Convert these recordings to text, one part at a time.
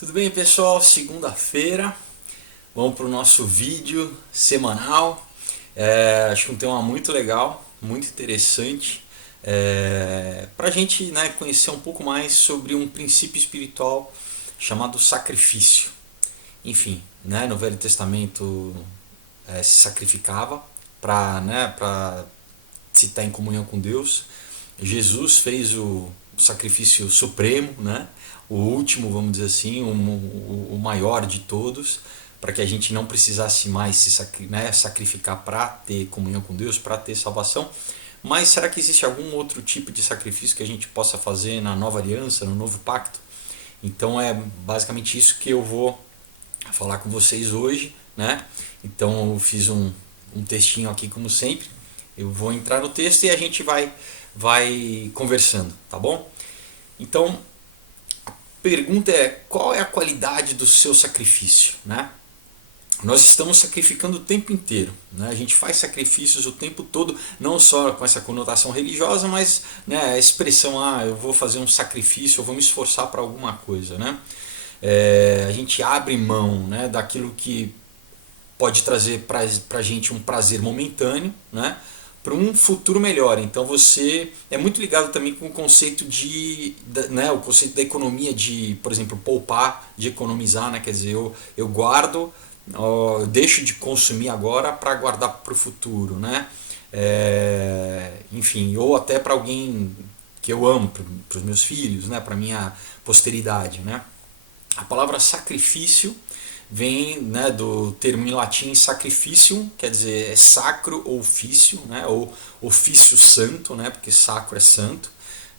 Tudo bem, pessoal? Segunda-feira, vamos para o nosso vídeo semanal. Acho que um tema muito legal, muito interessante, para a gente, né, conhecer um pouco mais sobre um princípio espiritual chamado sacrifício. Enfim, né, no Velho Testamento se sacrificava para se estar em comunhão com Deus. Jesus fez o sacrifício supremo, né? O último, vamos dizer assim, o maior de todos, para que a gente não precisasse mais sacrificar para ter comunhão com Deus, para ter salvação. Mas será que existe algum outro tipo de sacrifício que a gente possa fazer na nova aliança, no novo pacto? Então é basicamente isso que eu vou falar com vocês hoje, né? Então eu fiz um textinho aqui como sempre. Eu vou entrar no texto e a gente vai conversando, tá bom? Então, a pergunta é: qual é a qualidade do seu sacrifício, né? Nós estamos sacrificando o tempo inteiro, né? A gente faz sacrifícios o tempo todo, não só com essa conotação religiosa, mas, né, a expressão, eu vou fazer um sacrifício, eu vou me esforçar para alguma coisa, né? A gente abre mão, né, daquilo que pode trazer para a gente um prazer momentâneo, né, para um futuro melhor. Então você é muito ligado também com o conceito né, o conceito da economia, de, por exemplo, poupar, de economizar, né? Quer dizer, eu guardo, eu deixo de consumir agora para guardar para o futuro, né? Enfim, ou até para alguém que eu amo, para os meus filhos, né, para minha posteridade, né? A palavra sacrifício vem, né, do termo em latim sacrificium, quer dizer, é sacro ou ofício, né, ou ofício santo, né, porque sacro é santo,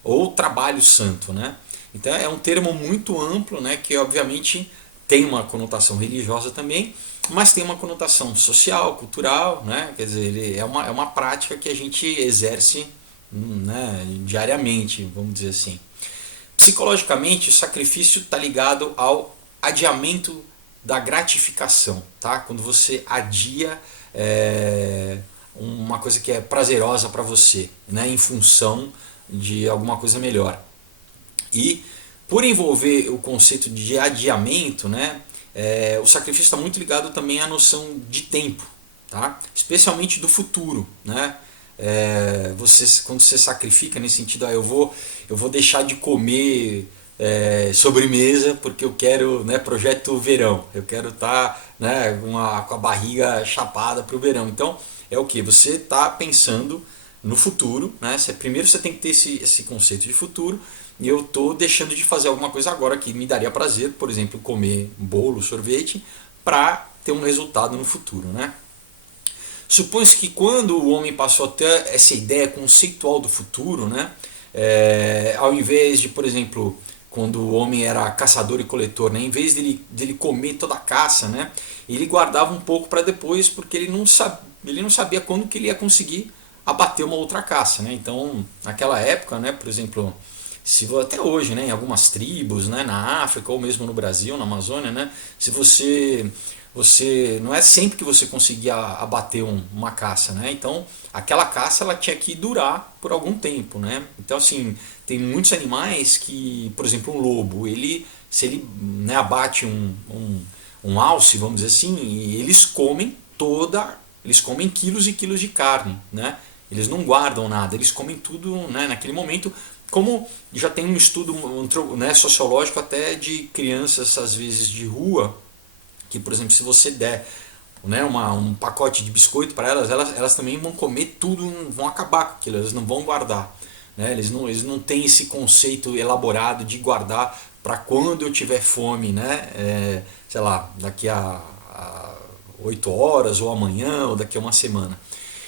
ou trabalho santo, né. Então é um termo muito amplo, né, que obviamente tem uma conotação religiosa também, mas tem uma conotação social, cultural, né, quer dizer, ele é uma prática que a gente exerce, né, diariamente, vamos dizer assim. Psicologicamente, o sacrifício está ligado ao adiamento da gratificação, tá? Quando você adia uma coisa que é prazerosa para você, né? Em função de alguma coisa melhor. E por envolver o conceito de adiamento, né? O sacrifício está muito ligado também à noção de tempo, tá? Especialmente do futuro, né? Quando você sacrifica nesse sentido, eu vou deixar de comer sobremesa porque eu quero, né, projeto verão, eu quero estar, né, com a barriga chapada para o verão. Então é o que? Você está pensando no futuro, né? Primeiro você tem que ter esse conceito de futuro, e eu estou deixando de fazer alguma coisa agora que me daria prazer, por exemplo, comer bolo, sorvete, para ter um resultado no futuro, né? Supõe-se que quando o homem passou a ter essa ideia conceitual do futuro, né, ao invés de, por exemplo, quando o homem era caçador e coletor, né, em vez dele comer toda a caça, né, ele guardava um pouco para depois, porque ele não sabia quando que ele ia conseguir abater uma outra caça, né? Então, naquela época, né, por exemplo, até hoje, né, em algumas tribos, né, na África ou mesmo no Brasil, na Amazônia, né, se você não é sempre que você conseguia abater uma caça, né? Então aquela caça ela tinha que durar por algum tempo, né? Então assim, tem muitos animais que, por exemplo, um lobo, se ele, né, abate um alce, vamos dizer assim, e eles comem quilos e quilos de carne, né? Eles não guardam nada, eles comem tudo, né, naquele momento. Como já tem um estudo, né, sociológico até de crianças às vezes de rua, que, por exemplo, se você der, né, um pacote de biscoito para elas também vão comer tudo, vão acabar com aquilo, elas não vão guardar, né? Eles não têm esse conceito elaborado de guardar para quando eu tiver fome, né? Sei lá, daqui a 8 horas, ou amanhã, ou daqui a uma semana.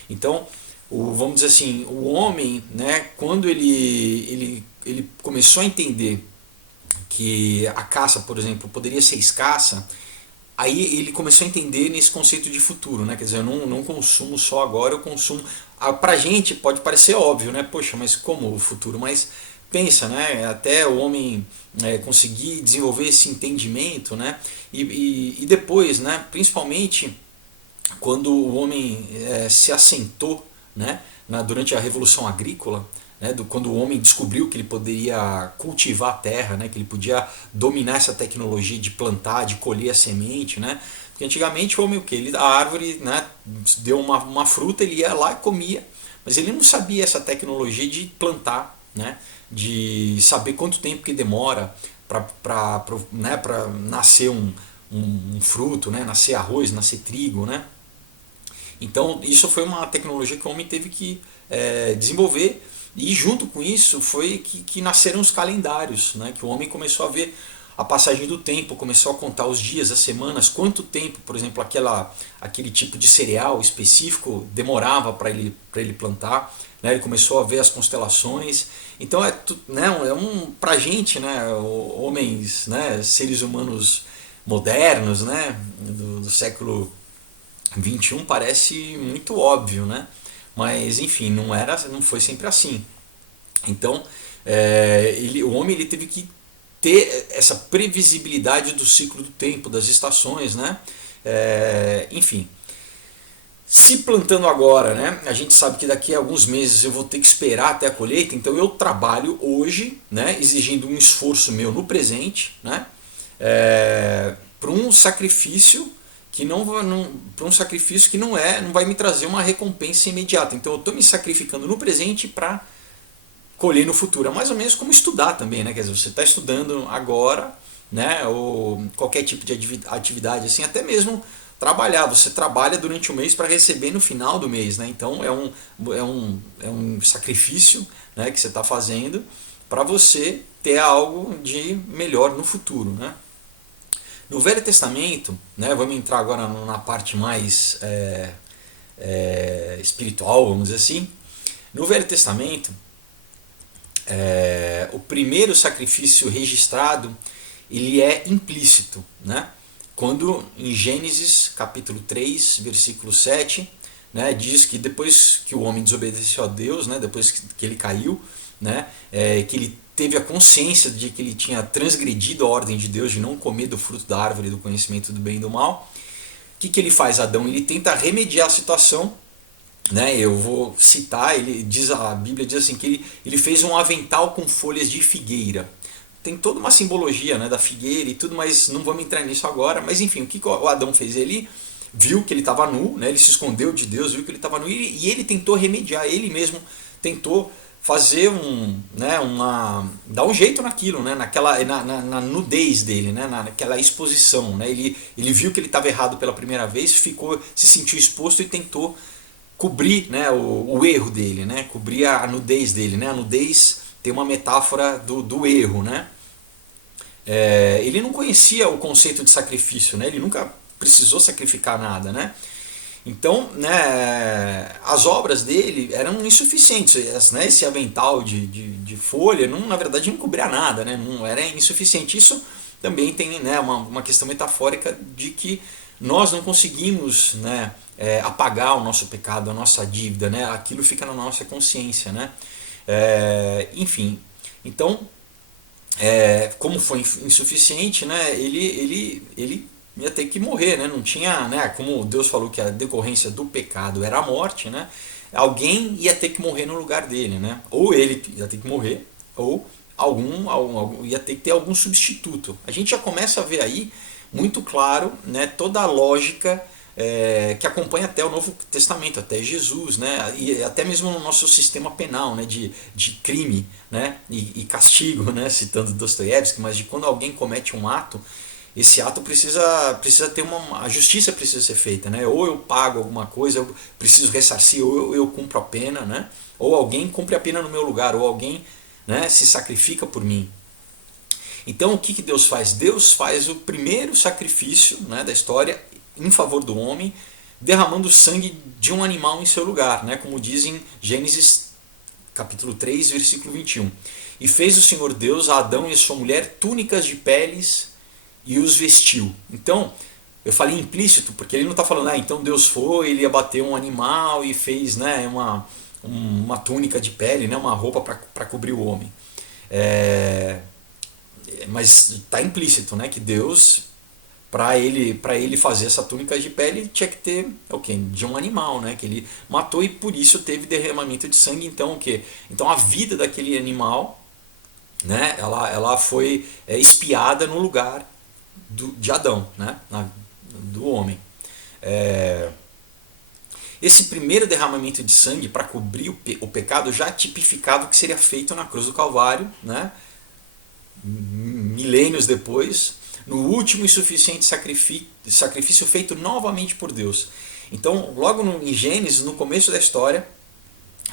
Então, vamos dizer assim, o homem, né, quando ele começou a entender que a caça, por exemplo, poderia ser escassa, aí ele começou a entender nesse conceito de futuro, né? Quer dizer, eu não consumo só agora, eu consumo. Pra gente pode parecer óbvio, né? Poxa, mas como o futuro? Mas pensa, né? Até o homem conseguir desenvolver esse entendimento, né? E depois, né? Principalmente quando o homem se assentou, né, durante a Revolução Agrícola, né, quando o homem descobriu que ele poderia cultivar a terra, né, que ele podia dominar essa tecnologia de plantar, de colher a semente, né? Porque antigamente o homem o quê? A árvore, né, deu uma fruta, ele ia lá e comia, mas ele não sabia essa tecnologia de plantar, né, de saber quanto tempo que demora para né, nascer um fruto, né, nascer arroz, nascer trigo, né? Então isso foi uma tecnologia que o homem teve que desenvolver, e junto com isso foi que nasceram os calendários, né? Que o homem começou a ver a passagem do tempo, começou a contar os dias, as semanas, quanto tempo, por exemplo, aquele tipo de cereal específico demorava para ele plantar, né? Ele começou a ver as constelações. Então né, pra gente, né, homens, né, seres humanos modernos, né, do século 21, parece muito óbvio, né? Mas enfim, não foi sempre assim. Então, o homem ele teve que ter essa previsibilidade do ciclo do tempo, das estações, né? Enfim, se plantando agora, né? A gente sabe que daqui a alguns meses eu vou ter que esperar até a colheita, então eu trabalho hoje, né? Exigindo um esforço meu no presente, né? Para um sacrifício que para um sacrifício que não vai me trazer uma recompensa imediata. Então eu estou me sacrificando no presente para colher no futuro. É mais ou menos como estudar também, né? Quer dizer, você está estudando agora, né? Ou qualquer tipo de atividade assim, até mesmo trabalhar. Você trabalha durante o mês para receber no final do mês, né? Então é um sacrifício, né, que você está fazendo para você ter algo de melhor no futuro, né? No Velho Testamento, né, vamos entrar agora na parte mais espiritual, vamos dizer assim. No Velho Testamento, o primeiro sacrifício registrado ele é implícito, né? Quando em Gênesis capítulo 3, versículo 7, né, diz que depois que o homem desobedeceu a Deus, né, depois que ele caiu, né, que ele teve a consciência de que ele tinha transgredido a ordem de Deus de não comer do fruto da árvore do conhecimento do bem e do mal. O que ele faz, Adão? Ele tenta remediar a situação, né? Eu vou citar, a Bíblia diz assim que ele fez um avental com folhas de figueira. Tem toda uma simbologia, né, da figueira e tudo, mas não vamos entrar nisso agora. Mas enfim, o que o Adão fez? Ele viu que ele estava nu, né? Ele se escondeu de Deus, viu que ele estava nu e ele tentou remediar, ele mesmo tentou fazer dar um jeito naquilo, né? Na nudez dele, né? Naquela exposição, né? Ele viu que ele estava errado pela primeira vez, se sentiu exposto e tentou cobrir, né, o erro dele, né? Cobrir a nudez dele, né? A nudez tem uma metáfora do erro, né? Ele não conhecia o conceito de sacrifício, né? Ele nunca precisou sacrificar nada, né? Então, né, as obras dele eram insuficientes, né? Esse avental de folha, na verdade, não cobria nada, né? Não era insuficiente. Isso também tem, né, uma questão metafórica de que nós não conseguimos, né, apagar o nosso pecado, a nossa dívida, né? Aquilo fica na nossa consciência, né? Enfim, então, como foi insuficiente, né, ele ia ter que morrer, né? Não tinha, né, como Deus falou que a decorrência do pecado era a morte, né? Alguém ia ter que morrer no lugar dele, né? Ou ele ia ter que morrer, ou ia ter que ter algum substituto. A gente já começa a ver aí muito claro, né, toda a lógica que acompanha até o Novo Testamento, até Jesus, né, e até mesmo no nosso sistema penal, né, de crime, né, e castigo, né, citando Dostoiévski, mas de quando alguém comete um ato, esse ato precisa ter a justiça precisa ser feita, né, ou eu pago alguma coisa, eu preciso ressarcir, ou eu cumpro a pena, né, ou alguém cumpre a pena no meu lugar, ou alguém, né, se sacrifica por mim. Então o que Deus faz? Deus faz o primeiro sacrifício, né, da história em favor do homem, derramando o sangue de um animal em seu lugar, né? Como diz em Gênesis capítulo 3, versículo 21. E fez o Senhor Deus a Adão e a sua mulher túnicas de peles e os vestiu. Então, eu falei implícito, porque ele não está falando, então Deus ele abateu um animal e fez, né, uma túnica de pele, né, uma roupa para cobrir o homem. Mas está implícito, né, que Deus para ele fazer essa túnica de pele, tinha que ter o quê? De um animal, né? Que ele matou, e por isso teve derramamento de sangue. Então o quê? Então a vida daquele animal, né? Ela foi expiada no lugar de Adão, né? Do homem. Esse primeiro derramamento de sangue para cobrir o pecado já tipificava o que seria feito na cruz do Calvário, né? Milênios depois, no último e suficiente sacrifício feito novamente por Deus. Então, logo em Gênesis, no começo da história,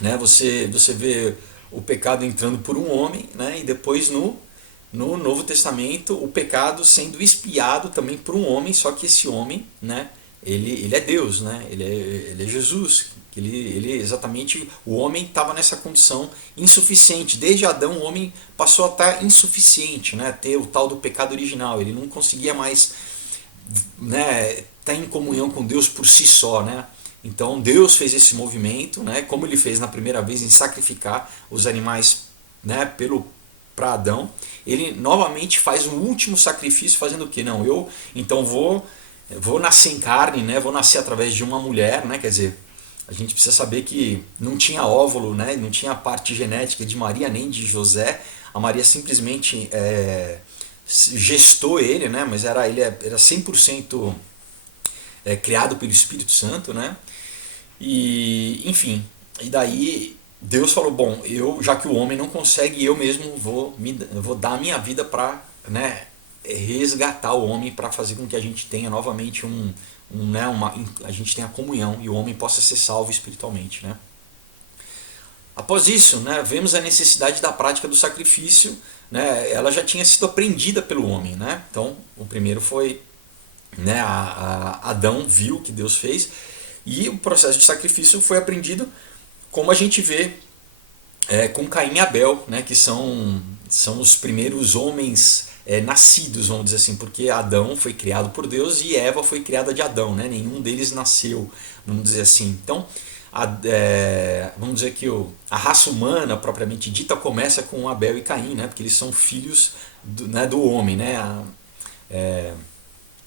né, você vê o pecado entrando por um homem, né, e depois no Novo Testamento o pecado sendo expiado também por um homem, só que esse homem, né, ele é Deus, né, ele é Jesus. Ele exatamente, o homem estava nessa condição insuficiente. Desde Adão o homem passou a estar insuficiente, né, ter o tal do pecado original. Ele não conseguia mais, né, estar em comunhão com Deus por si só, né. Então Deus fez esse movimento, né, como ele fez na primeira vez em sacrificar os animais, né, para Adão. Ele novamente faz um último sacrifício, fazendo o que? Não, eu então vou nascer em carne, né, vou nascer através de uma mulher, né, quer dizer, a gente precisa saber que não tinha óvulo, né, não tinha a parte genética de Maria nem de José. A Maria simplesmente gestou ele, né, mas ele era 100% criado pelo Espírito Santo, né? E, enfim, e daí Deus falou, bom, já que o homem não consegue, eu mesmo vou dar a minha vida para, né, resgatar o homem, para fazer com que a gente tenha novamente a gente tenha comunhão e o homem possa ser salvo espiritualmente, né? Após isso, né, vemos a necessidade da prática do sacrifício, né? Ela já tinha sido aprendida pelo homem, né? Então, o primeiro foi, né, Adão viu o que Deus fez, e o processo de sacrifício foi aprendido, como a gente vê com Caim e Abel, né, que são os primeiros homens nascidos, vamos dizer assim, porque Adão foi criado por Deus e Eva foi criada de Adão, né? Nenhum deles nasceu, vamos dizer assim. Então, vamos dizer que a raça humana, propriamente dita, começa com Abel e Caim, né? Porque eles são filhos do homem, né?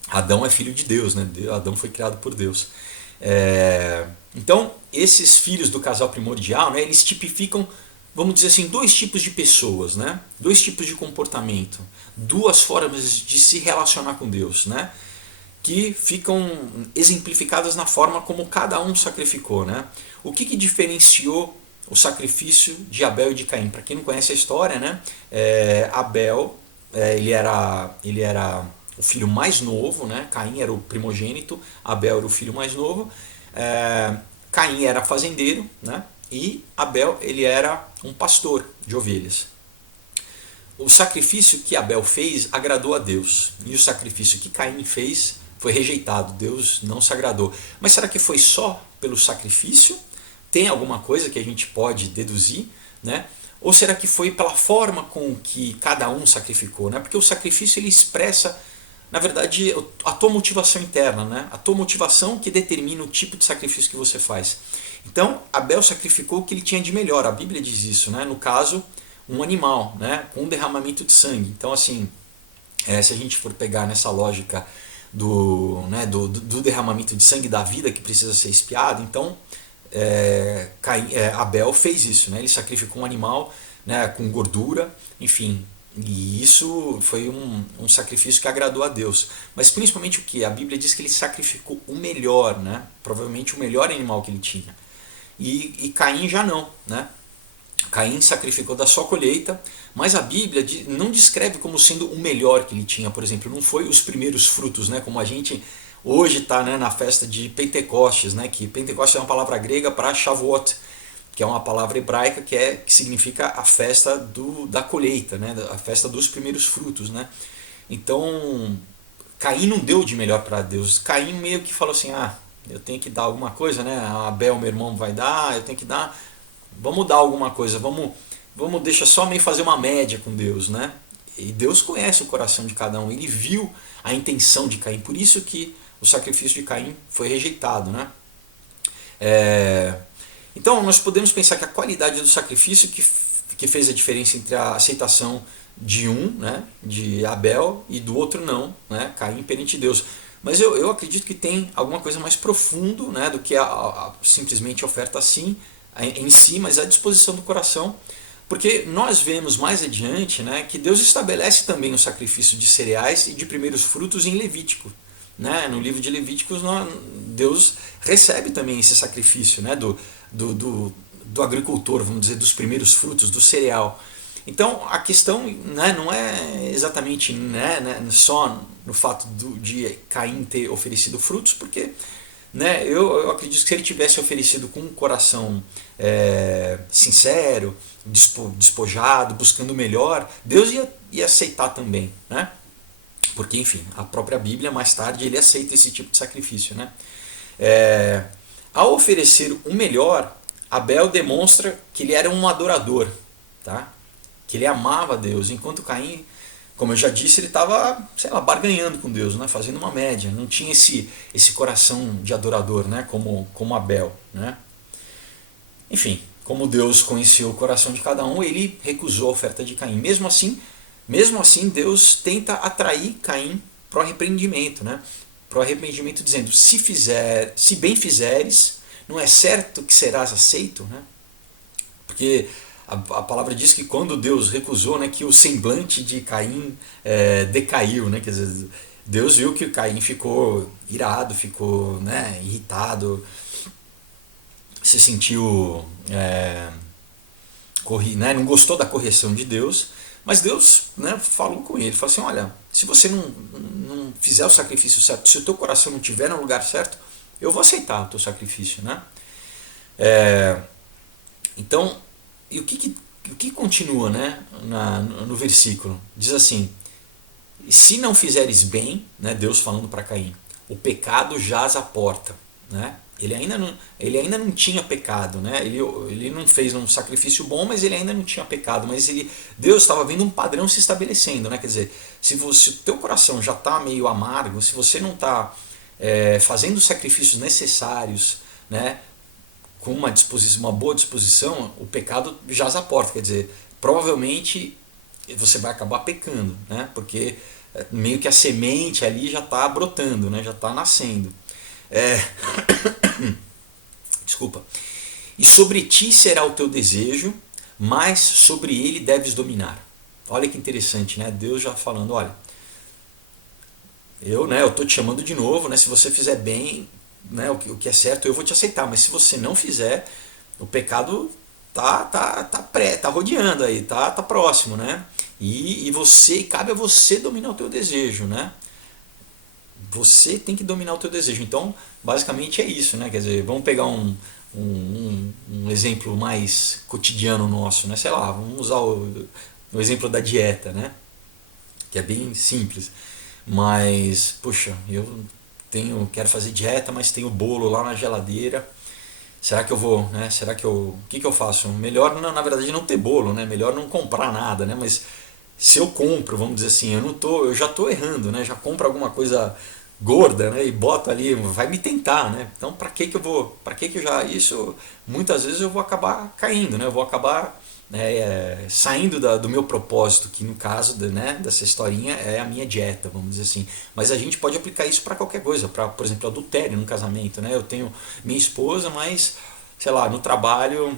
Adão é filho de Deus, né? Adão foi criado por Deus. Então, esses filhos do casal primordial, né, eles tipificam, vamos dizer assim, dois tipos de pessoas, né? Dois tipos de comportamento, duas formas de se relacionar com Deus, né? Que ficam exemplificadas na forma como cada um sacrificou, né? O que diferenciou o sacrifício de Abel e de Caim? Para quem não conhece a história, né? Abel, ele era o filho mais novo, né? Caim era o primogênito, Abel era o filho mais novo. Caim era fazendeiro, né? E Abel, ele era um pastor de ovelhas. O sacrifício que Abel fez agradou a Deus, e o sacrifício que Caim fez foi rejeitado. Deus não se agradou. Mas será que foi só pelo sacrifício? Tem alguma coisa que a gente pode deduzir, né? Ou será que foi pela forma com que cada um sacrificou, né? Porque o sacrifício ele expressa, na verdade, a tua motivação interna, né? A tua motivação que determina o tipo de sacrifício que você faz. Então, Abel sacrificou o que ele tinha de melhor. A Bíblia diz isso, né? No caso, um animal, né? Com um derramamento de sangue. Então, assim, se a gente for pegar nessa lógica do derramamento de sangue da vida que precisa ser expiado, então Abel fez isso, né? Ele sacrificou um animal, né, com gordura, enfim. E isso foi um sacrifício que agradou a Deus. Mas principalmente o que? A Bíblia diz que ele sacrificou o melhor, né? Provavelmente o melhor animal que ele tinha. E Caim já não, né? Caim sacrificou da sua colheita, mas a Bíblia não descreve como sendo o melhor que ele tinha, por exemplo. Não foi os primeiros frutos, né? Como a gente hoje está, né, na festa de Pentecostes, né? Que Pentecostes é uma palavra grega para Shavuot, que é uma palavra hebraica que significa a festa da colheita, né? A festa dos primeiros frutos, né? Então, Caim não deu de melhor para Deus. Caim meio que falou assim, eu tenho que dar alguma coisa, né? Abel, meu irmão, vai dar, eu tenho que dar, vamos dar alguma coisa, vamos deixar só meio fazer uma média com Deus, né? E Deus conhece o coração de cada um, ele viu a intenção de Caim, por isso que o sacrifício de Caim foi rejeitado, né? Então nós podemos pensar que a qualidade do sacrifício que fez a diferença entre a aceitação de um, né, de Abel, e do outro não, né, Caim perante Deus. Mas eu acredito que tem alguma coisa mais profundo, né, do que simplesmente a oferta assim, em si, mas a disposição do coração. Porque nós vemos mais adiante, né, que Deus estabelece também o sacrifício de cereais e de primeiros frutos em Levítico. Né? No livro de Levíticos, Deus recebe também esse sacrifício, né, do agricultor, vamos dizer, dos primeiros frutos, do cereal. Então a questão, né, não é exatamente, né, só no fato de Caim ter oferecido frutos, porque, né, eu acredito que se ele tivesse oferecido com um coração sincero, despojado, buscando o melhor, Deus ia aceitar também. Né? Porque, enfim, a própria Bíblia, mais tarde, ele aceita esse tipo de sacrifício. Né? Ao oferecer o melhor, Abel demonstra que ele era um adorador, tá? Que ele amava Deus, enquanto Caim, como eu já disse, ele estava, sei lá, barganhando com Deus, né? Fazendo uma média, não tinha esse coração de adorador, né? Como Abel. Né? Enfim, como Deus conhecia o coração de cada um, ele recusou a oferta de Caim. Mesmo assim, Deus tenta atrair Caim para o arrependimento, né? Para o arrependimento dizendo, se bem fizeres, não é certo que serás aceito? Né? Porque a palavra diz que quando Deus recusou, né, que o semblante de Caim decaiu. Né? Quer dizer, Deus viu que Caim ficou irado, ficou, né, irritado, se sentiu... não gostou da correção de Deus, mas Deus, né, falou com ele, falou assim, olha, se você não fizer o sacrifício certo, se o teu coração não estiver no lugar certo, eu vou aceitar o teu sacrifício. Né? Então, e o que continua, né, no versículo? Diz assim, se não fizeres bem, né, Deus falando para Caim, o pecado jaz à porta. Né? Ele ainda não tinha pecado, né? Ele não fez um sacrifício bom, mas ele ainda não tinha pecado. Mas Deus estava vendo um padrão se estabelecendo. Né? Quer dizer, se o teu coração já está meio amargo, se você não está fazendo os sacrifícios necessários, né, com uma boa disposição, o pecado jaz à porta. Quer dizer, provavelmente você vai acabar pecando, né? Porque meio que a semente ali já está brotando, né? Já está nascendo. Desculpa. E sobre ti será o teu desejo, mas sobre ele deves dominar. Olha que interessante, né? Deus já falando, olha, eu estou te chamando de novo, né? Se você fizer bem, né, o que é certo, eu vou te aceitar. Mas se você não fizer, o pecado tá rodeando aí, tá próximo, né? E cabe a você dominar o teu desejo, né? Você tem que dominar o teu desejo. Então, basicamente é isso, né? Quer dizer, vamos pegar um exemplo mais cotidiano nosso, né? Sei lá, vamos usar o exemplo da dieta, né? Que é bem simples. Mas, puxa, quero fazer dieta, mas tenho bolo lá na geladeira. Será que eu vou, né? O que eu faço? Melhor, na verdade, não ter bolo, né? Melhor não comprar nada, né? Mas se eu compro, vamos dizer assim, eu já estou errando, né? Já compro alguma coisa gorda, né, e boto ali, vai me tentar, né? Então para que isso muitas vezes eu vou acabar caindo, né? Eu vou acabar saindo do meu propósito, que no caso né, dessa historinha é a minha dieta, vamos dizer assim. Mas a gente pode aplicar isso para qualquer coisa, para, por exemplo, adultério no casamento, né? Eu tenho minha esposa, mas sei lá, no trabalho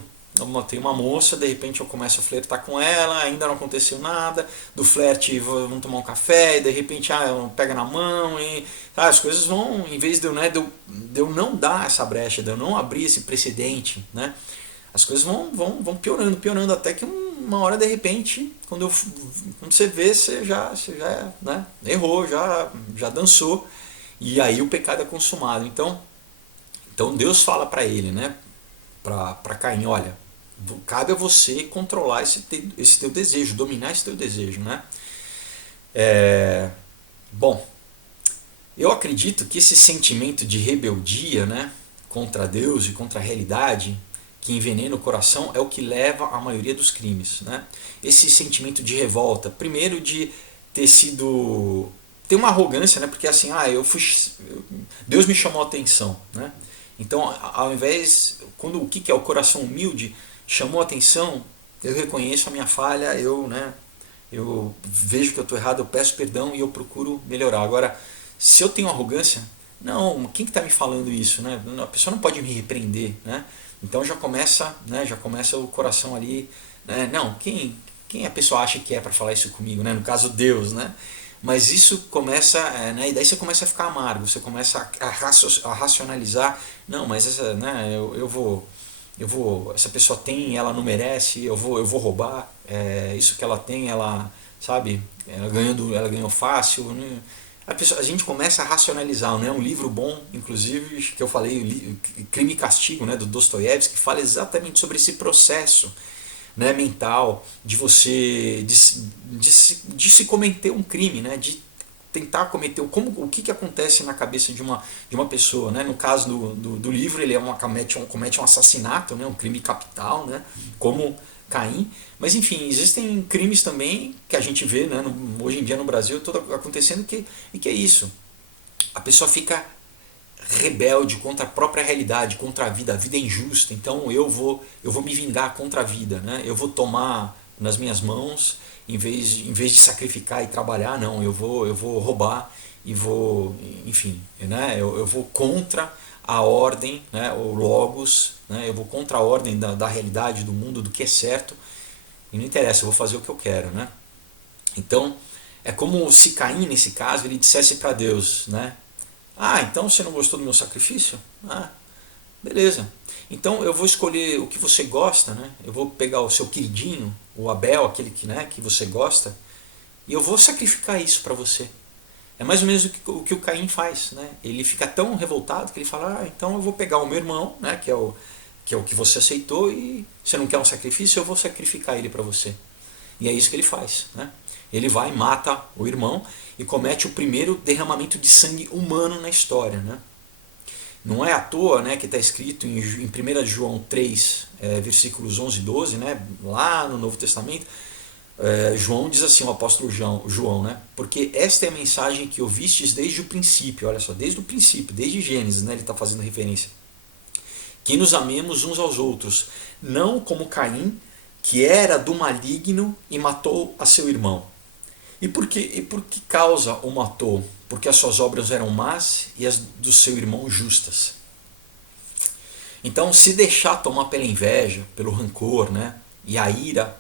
tem uma moça, de repente eu começo a flertar com ela, ainda não aconteceu nada, do flerte vamos tomar um café, e de repente pega na mão, e as coisas vão, em vez de eu não dar essa brecha, de eu não abrir esse precedente, né, as coisas vão piorando, até que uma hora de repente, quando você vê, você já né, errou, já dançou, e aí o pecado é consumado. Então Deus fala para ele, né, para Caim, olha, cabe a você controlar esse teu desejo, dominar esse teu desejo, né? Bom, eu acredito que esse sentimento de rebeldia, né, contra Deus e contra a realidade que envenena o coração é o que leva à maioria dos crimes, né? Esse sentimento de revolta, primeiro de ter uma arrogância, né? Porque assim, Deus me chamou a atenção, né? Então, ao invés, o que é o coração humilde chamou a atenção, eu reconheço a minha falha, eu eu vejo que eu estou errado, eu peço perdão e eu procuro melhorar. Agora, se eu tenho arrogância, não, quem que está me falando isso, né? A pessoa não pode me repreender, né? Então já começa, né? Já começa o coração ali, né? Não, quem a pessoa acha que é para falar isso comigo, né? No caso Deus, né? Mas isso começa, né? E daí você começa a ficar amargo, você começa a racionalizar, não, mas essa, né? Essa pessoa tem, ela não merece, eu vou roubar, isso que ela tem, ela, sabe, ela ganhou fácil, né? A gente começa a racionalizar, né? Um livro bom, inclusive, que eu falei, Crime e Castigo, né, do Dostoiévski, que fala exatamente sobre esse processo, né, mental de você de se cometer um crime, né, de tentar cometer o que acontece na cabeça de uma pessoa, né? No caso do livro, ele comete um assassinato, né, um crime capital, né, como Caim. Mas enfim, existem crimes também que a gente vê, né, hoje em dia no Brasil todo acontecendo, que é isso. A pessoa fica rebelde contra a própria realidade, contra a vida é injusta, então eu vou me vingar contra a vida, né? Eu vou tomar nas minhas mãos, em vez de sacrificar e trabalhar, não, eu vou roubar e vou, enfim, né? Eu vou contra a ordem, né? O logos, né? Eu vou contra a ordem da realidade, do mundo, do que é certo, e não interessa, eu vou fazer o que eu quero, né? Então, é como se Caim, nesse caso, ele dissesse para Deus, né? Ah, então você não gostou do meu sacrifício? Ah, beleza. Então eu vou escolher o que você gosta, né? Eu vou pegar o seu queridinho, o Abel, aquele que, né, que você gosta, e eu vou sacrificar isso para você. É mais ou menos o que o Caim faz, né? Ele fica tão revoltado que ele fala: ah, então eu vou pegar o meu irmão, né, que é o que você aceitou, e você não quer um sacrifício, eu vou sacrificar ele para você. E é isso que ele faz, né? Ele vai e mata o irmão e comete o primeiro derramamento de sangue humano na história, né? Não é à toa, né, que está escrito em 1 João 3, versículos 11 e 12, né, lá no Novo Testamento, João diz assim, o apóstolo João, né, porque esta é a mensagem que ouvistes desde o princípio, olha só, desde o princípio, desde Gênesis, né, ele está fazendo referência, que nos amemos uns aos outros, não como Caim, que era do maligno e matou a seu irmão. E por que causa o matou? Porque as suas obras eram más e as do seu irmão justas. Então, se deixar tomar pela inveja, pelo rancor, né, e a ira,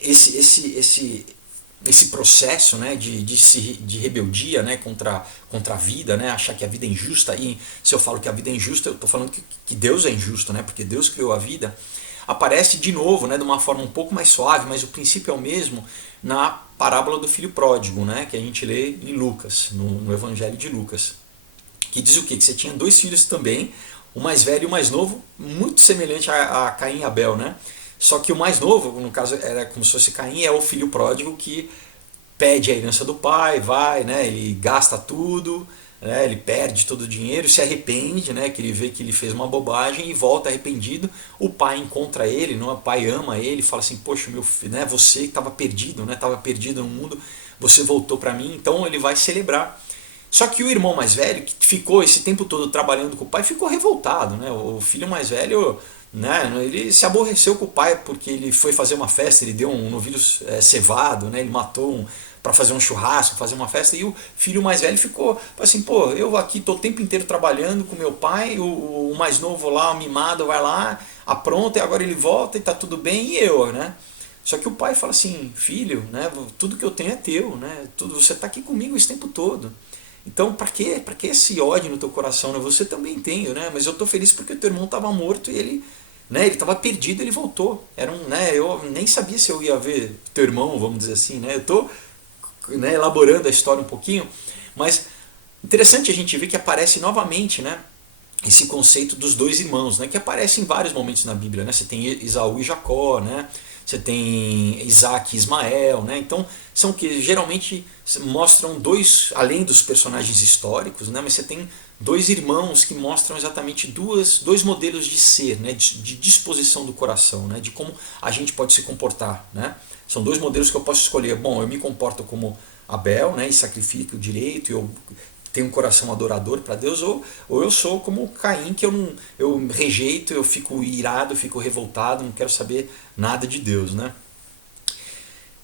esse processo, né, de rebeldia, né, contra a vida, né, achar que a vida é injusta, e se eu falo que a vida é injusta, eu estou falando que Deus é injusto, né, porque Deus criou a vida, aparece de novo, né, de uma forma um pouco mais suave, mas o princípio é o mesmo, na parábola do filho pródigo, né, que a gente lê em Lucas, no Evangelho de Lucas, que diz o quê? Que você tinha dois filhos também, o mais velho e o mais novo, muito semelhante a Caim e Abel, né? Só que o mais novo, no caso era como se fosse Caim, é o filho pródigo que pede a herança do pai, vai, né, ele gasta tudo, né, ele perde todo o dinheiro, se arrepende, né, que ele vê que ele fez uma bobagem e volta arrependido. O pai encontra ele, o pai ama ele, fala assim: poxa, meu filho, né, você que estava perdido, né, estava perdido no mundo, você voltou para mim. Então ele vai celebrar. Só que o irmão mais velho, que ficou esse tempo todo trabalhando com o pai, ficou revoltado, né? O filho mais velho, né, ele se aborreceu com o pai porque ele foi fazer uma festa, ele deu um novilho cevado, né, ele matou para fazer um churrasco, fazer uma festa, e o filho mais velho ficou assim: pô, eu aqui tô o tempo inteiro trabalhando com meu pai, o mais novo lá, o mimado, vai lá, apronta, e agora ele volta e tá tudo bem, e eu, né? Só que o pai fala assim: filho, né, tudo que eu tenho é teu, né, tudo, você tá aqui comigo esse tempo todo. Então, para que esse ódio no teu coração? Né? Você também tem, né? Mas eu estou feliz porque o teu irmão estava morto e ele, né, ele estava perdido e ele voltou. Né, eu nem sabia se eu ia ver teu irmão, vamos dizer assim. Né? Eu estou, né, elaborando a história um pouquinho, mas interessante a gente ver que aparece novamente, né, esse conceito dos dois irmãos, né, que aparece em vários momentos na Bíblia. Né? Você tem Esaú e Jacó, né? Você tem Isaac e Ismael, né? Então são que geralmente mostram dois, além dos personagens históricos, né? Mas você tem dois irmãos que mostram exatamente dois modelos de ser, né? De disposição do coração, né? De como a gente pode se comportar, né? São dois modelos que eu posso escolher. Bom, eu me comporto como Abel, né? E sacrifico o direito, eu tenho um coração adorador para Deus, ou eu sou como Caim, que eu rejeito, eu fico irado, eu fico revoltado, não quero saber nada de Deus, né?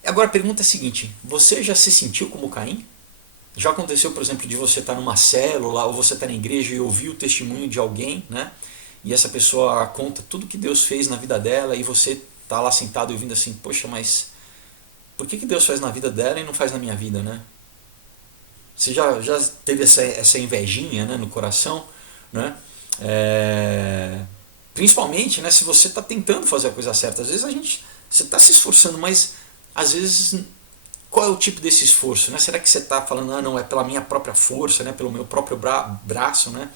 Agora a pergunta é a seguinte, você já se sentiu como Caim? Já aconteceu, por exemplo, de você estar numa célula ou você estar na igreja e ouvir o testemunho de alguém, né? E essa pessoa conta tudo que Deus fez na vida dela e você está lá sentado ouvindo assim, poxa, mas por que Deus faz na vida dela e não faz na minha vida, né? Você já teve essa invejinha, né, no coração, né? Principalmente, né, se você está tentando fazer a coisa certa. Às vezes você está se esforçando, mas às vezes qual é o tipo desse esforço, né? Será que você está falando, não, é pela minha própria força, né, pelo meu próprio braço, né?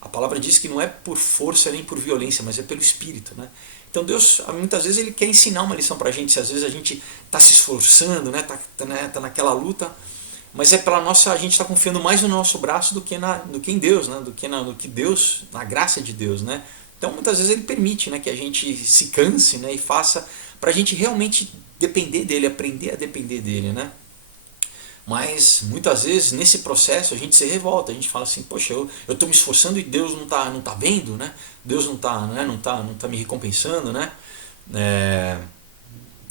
A palavra diz que não é por força nem por violência, mas é pelo Espírito, né? Então Deus, muitas vezes, Ele quer ensinar uma lição para a gente. Se às vezes a gente está se esforçando, né, tá naquela luta, mas é pela nossa, a gente está confiando mais no nosso braço do que em Deus, né? Do que Deus, na graça de Deus, né? Então muitas vezes Ele permite, né, que a gente se canse, né, e faça para a gente realmente depender dele, aprender a depender dele, né? Mas muitas vezes nesse processo a gente se revolta, a gente fala assim, poxa, eu estou me esforçando e Deus não tá vendo, né? Deus não tá me recompensando, né?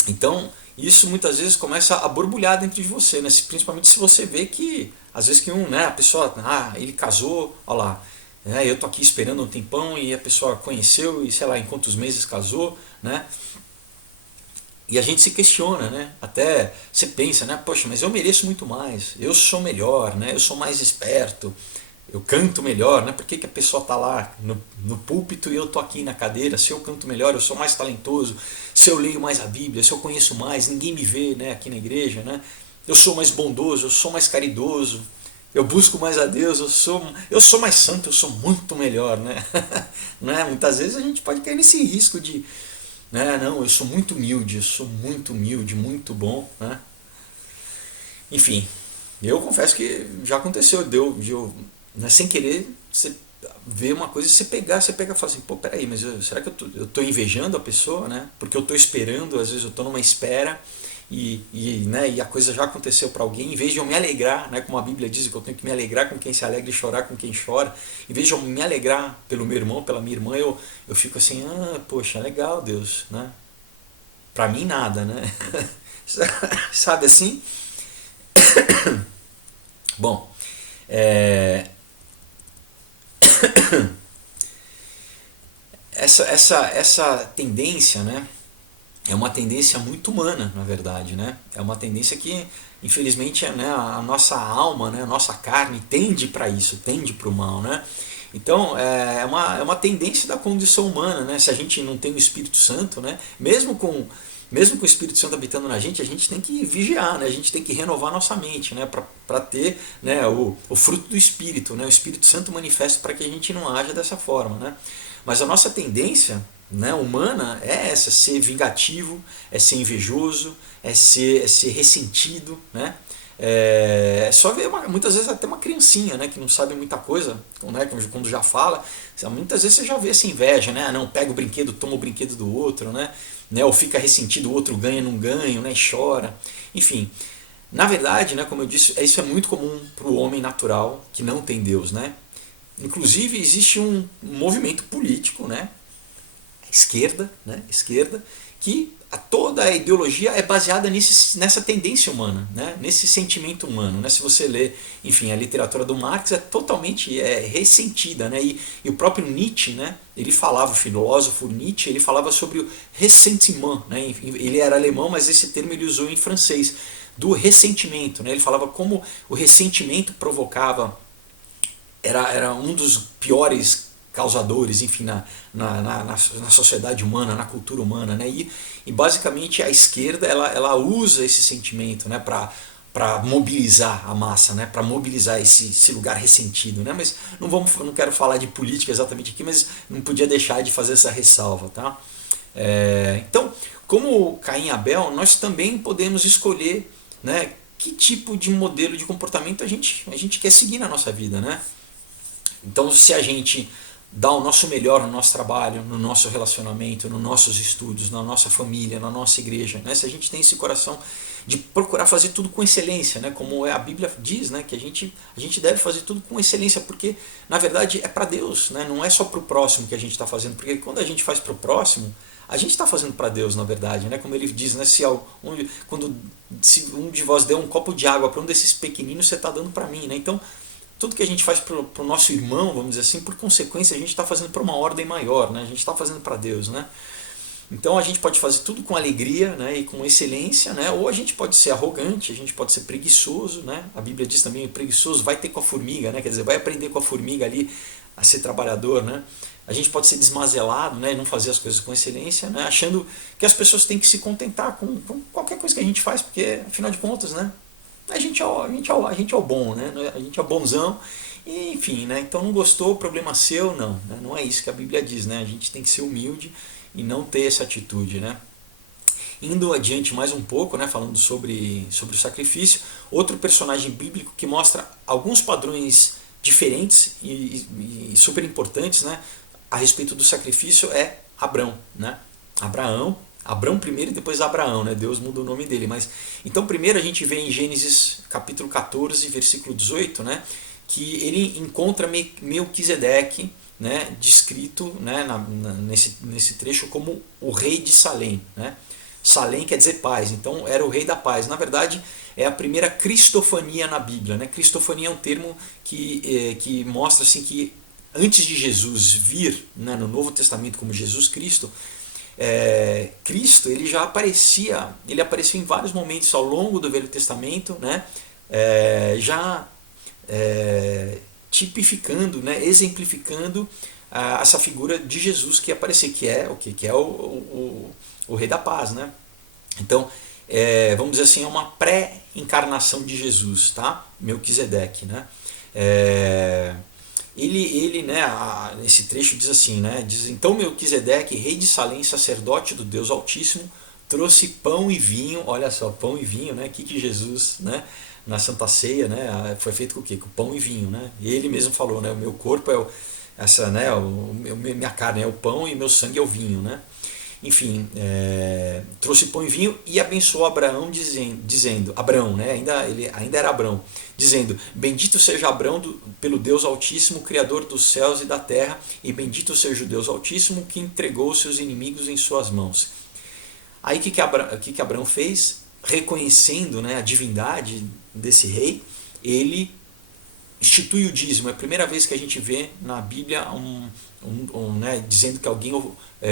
Então isso muitas vezes começa a borbulhar dentro de você, né? Principalmente se você vê que às vezes que né, a pessoa, ele casou, olha lá, né? Eu tô aqui esperando um tempão e a pessoa conheceu e sei lá em quantos meses casou, né? E a gente se questiona, né? Até você pensa, né? Poxa, mas eu mereço muito mais, eu sou melhor, né? Eu sou mais esperto, eu canto melhor, né? Por que a pessoa está lá no púlpito e eu estou aqui na cadeira? Se eu canto melhor, eu sou mais talentoso, se eu leio mais a Bíblia, se eu conheço mais, ninguém me vê, né, aqui na igreja, né? Eu sou mais bondoso, eu sou mais caridoso, eu busco mais a Deus, eu sou mais santo, eu sou muito melhor, né? Né? Muitas vezes a gente pode cair nesse risco de, né, não, eu sou muito humilde, muito bom, né? Enfim, eu confesso que já aconteceu, né, sem querer, você vê uma coisa e você pega e fala assim, pô, peraí, mas será que eu tô invejando a pessoa, né? Porque eu tô esperando, às vezes eu tô numa espera né, e a coisa já aconteceu para alguém, em vez de eu me alegrar, né, como a Bíblia diz que eu tenho que me alegrar com quem se alegra e chorar com quem chora, em vez de eu me alegrar pelo meu irmão, pela minha irmã, eu fico assim, poxa, legal Deus, né? Para mim nada, né? Sabe assim? Bom, essa tendência, né, é uma tendência muito humana, na verdade, né? É uma tendência que, infelizmente, né, a nossa alma, né, a nossa carne tende para isso, tende para o mal, né? Então, é uma tendência da condição humana, né? Se a gente não tem o Espírito Santo, né, mesmo com o Espírito Santo habitando na gente, a gente tem que vigiar, né? A gente tem que renovar nossa mente, né? Para ter, né, o fruto do Espírito, né? O Espírito Santo manifesta para que a gente não haja dessa forma, né? Mas a nossa tendência, né, humana é essa, ser vingativo, é ser invejoso, é ser ressentido, né? É só ver muitas vezes até uma criancinha, né, que não sabe muita coisa, né, quando já fala, muitas vezes você já vê essa inveja, né? Não, pega o brinquedo, toma o brinquedo do outro, né? Ou fica ressentido, o outro ganha, não ganha, né? Chora, enfim. Na verdade, né, como eu disse, isso é muito comum para o homem natural que não tem Deus, né? Inclusive existe um movimento político, né, esquerda, que toda a ideologia é baseada nessa tendência humana, né, nesse sentimento humano, né. Se você lê, enfim, a literatura do Marx é totalmente ressentida, né, e o próprio Nietzsche, né, ele falava, o filósofo Nietzsche, ele falava sobre o ressentiment, né, ele era alemão, mas esse termo ele usou em francês, do ressentimento, né, ele falava como o ressentimento provocava, era um dos piores causadores, enfim, na sociedade humana, na cultura humana, né? E basicamente a esquerda ela usa esse sentimento, né, para mobilizar a massa, né, para mobilizar esse lugar ressentido, né? Mas não quero falar de política exatamente aqui, mas não podia deixar de fazer essa ressalva, tá? Então, como Caim e Abel, nós também podemos escolher, né, que tipo de modelo de comportamento a gente quer seguir na nossa vida, né? Então, se a gente dá o nosso melhor no nosso trabalho, no nosso relacionamento, nos nossos estudos, na nossa família, na nossa igreja, né? Se a gente tem esse coração de procurar fazer tudo com excelência, né? Como a Bíblia diz, né? Que a gente deve fazer tudo com excelência, porque na verdade é para Deus, né? Não é só para o próximo que a gente está fazendo, porque quando a gente faz para o próximo, a gente está fazendo para Deus, na verdade, né? Como ele diz, né? Se um de vós der um copo de água para um desses pequeninos, você está dando para mim, né? Então, tudo que a gente faz para o nosso irmão, vamos dizer assim, por consequência, a gente está fazendo para uma ordem maior, né? A gente está fazendo para Deus, né? Então a gente pode fazer tudo com alegria, né, e com excelência, né, ou a gente pode ser arrogante, a gente pode ser preguiçoso, né? A Bíblia diz também que preguiçoso vai ter com a formiga, né? Quer dizer, vai aprender com a formiga ali a ser trabalhador, né? A gente pode ser desmazelado, né, e não fazer as coisas com excelência, né, achando que as pessoas têm que se contentar com qualquer coisa que a gente faz, porque afinal de contas, né, a gente é o bom, né? A gente é o bonzão. E, enfim, né? Então não gostou, problema seu, não, né? Não é isso que a Bíblia diz, né? A gente tem que ser humilde e não ter essa atitude, né? Indo adiante mais um pouco, né, falando sobre o sacrifício, outro personagem bíblico que mostra alguns padrões diferentes e super importantes, né, a respeito do sacrifício é Abrão, né? Abrão primeiro e depois Abraão, né? Deus muda o nome dele, mas então primeiro a gente vê em Gênesis capítulo 14, versículo 18, né, que ele encontra Melquisedeque, né, descrito, né, nesse trecho como o rei de Salém, né? Salém quer dizer paz, então era o rei da paz. Na verdade, é a primeira cristofania na Bíblia, né? Cristofania é um termo que mostra assim, que antes de Jesus vir, né, no Novo Testamento como Jesus Cristo, Cristo ele já aparecia, ele apareceu em vários momentos ao longo do Velho Testamento, né, tipificando, né, exemplificando essa figura de Jesus que apareceu, que é o que é o Rei da Paz, né? Então, vamos dizer assim, é uma pré-encarnação de Jesus, tá? Melquisedeque, né? Ele, né, esse trecho diz assim, né? Diz, então Melquisedeque, rei de Salém, sacerdote do Deus Altíssimo, trouxe pão e vinho. Olha só, pão e vinho, né? Que Jesus, né, na Santa Ceia, né, foi feito com o quê? Com pão e vinho, né? E ele mesmo falou, né, o meu corpo minha carne é o pão e meu sangue é o vinho, né? Enfim, trouxe pão e vinho e abençoou Abraão dizendo Abrão, né? Ele ainda era Abrão, dizendo: bendito seja Abrão pelo Deus Altíssimo, Criador dos céus e da terra, e bendito seja o Deus Altíssimo que entregou seus inimigos em suas mãos. Aí o que Abrão fez? Reconhecendo, né, a divindade desse rei, ele institui o dízimo. É a primeira vez que a gente vê na Bíblia né, dizendo que alguém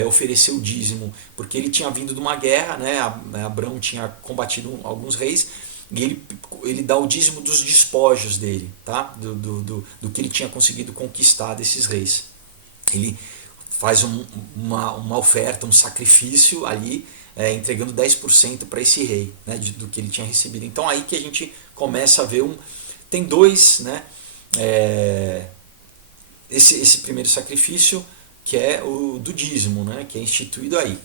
ofereceu o dízimo, porque ele tinha vindo de uma guerra, né, Abrão tinha combatido alguns reis, e ele dá o dízimo dos despojos dele, tá? do que ele tinha conseguido conquistar desses reis. Ele faz uma oferta, um sacrifício ali, entregando 10% para esse rei, né, do que ele tinha recebido. Então aí que a gente começa a ver tem dois, né, esse primeiro sacrifício, que é o do dízimo, né, que é instituído aí.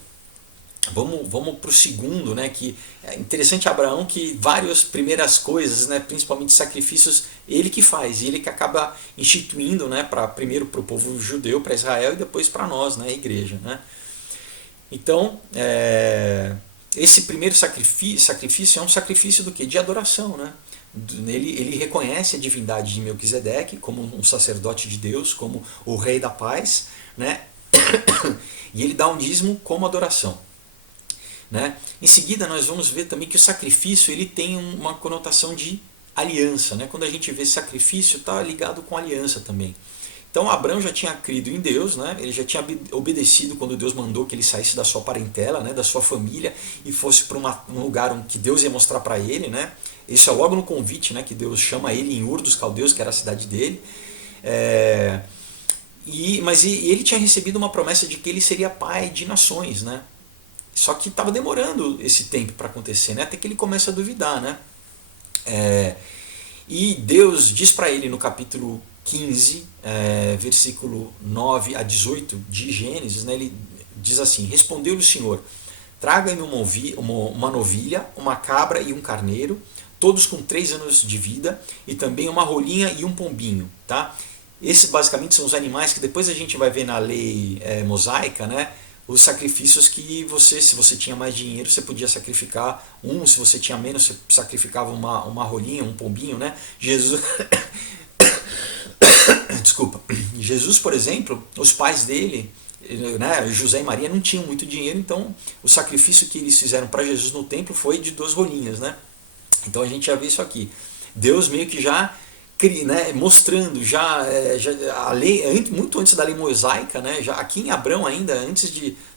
Vamos para o segundo, né, que é interessante. Abraão, que várias primeiras coisas, né, principalmente sacrifícios, ele que faz, e ele que acaba instituindo, né, primeiro para o povo judeu, para Israel, e depois para nós, né, a igreja, né. Então, esse primeiro sacrifício é um sacrifício do quê? De adoração, né? Ele reconhece a divindade de Melquisedeque como um sacerdote de Deus, como o rei da paz, né? E ele dá um dízimo como adoração, né? Em seguida nós vamos ver também que o sacrifício ele tem uma conotação de aliança, né? Quando a gente vê sacrifício, está ligado com aliança também. Então Abraão já tinha crido em Deus, né? Ele já tinha obedecido quando Deus mandou que ele saísse da sua parentela, né? Da sua família, e fosse para um lugar que Deus ia mostrar para ele, né? Isso é logo no convite, né? Que Deus chama ele em Ur dos Caldeus, que era a cidade dele. Mas ele tinha recebido uma promessa de que ele seria pai de nações, né? Só que estava demorando esse tempo para acontecer, né? Até que ele começa a duvidar, né? E Deus diz para ele no capítulo 15, versículo 9 a 18 de Gênesis, né, ele diz assim: respondeu-lhe o Senhor: traga-me uma novilha, uma cabra e um carneiro, todos com 3 anos de vida, e também uma rolinha e um pombinho. Tá? Esses basicamente são os animais que depois a gente vai ver na lei mosaica, né, os sacrifícios que se você tinha mais dinheiro, você podia sacrificar se você tinha menos, você sacrificava uma rolinha, um pombinho, né? Desculpa. Jesus, por exemplo, os pais dele, né, José e Maria não tinham muito dinheiro, então o sacrifício que eles fizeram para Jesus no templo foi de 2 rolinhas, né? Então a gente já vê isso aqui. Deus meio que já, né, mostrando já a lei, muito antes da lei mosaica, né, já aqui em Abrão ainda, antes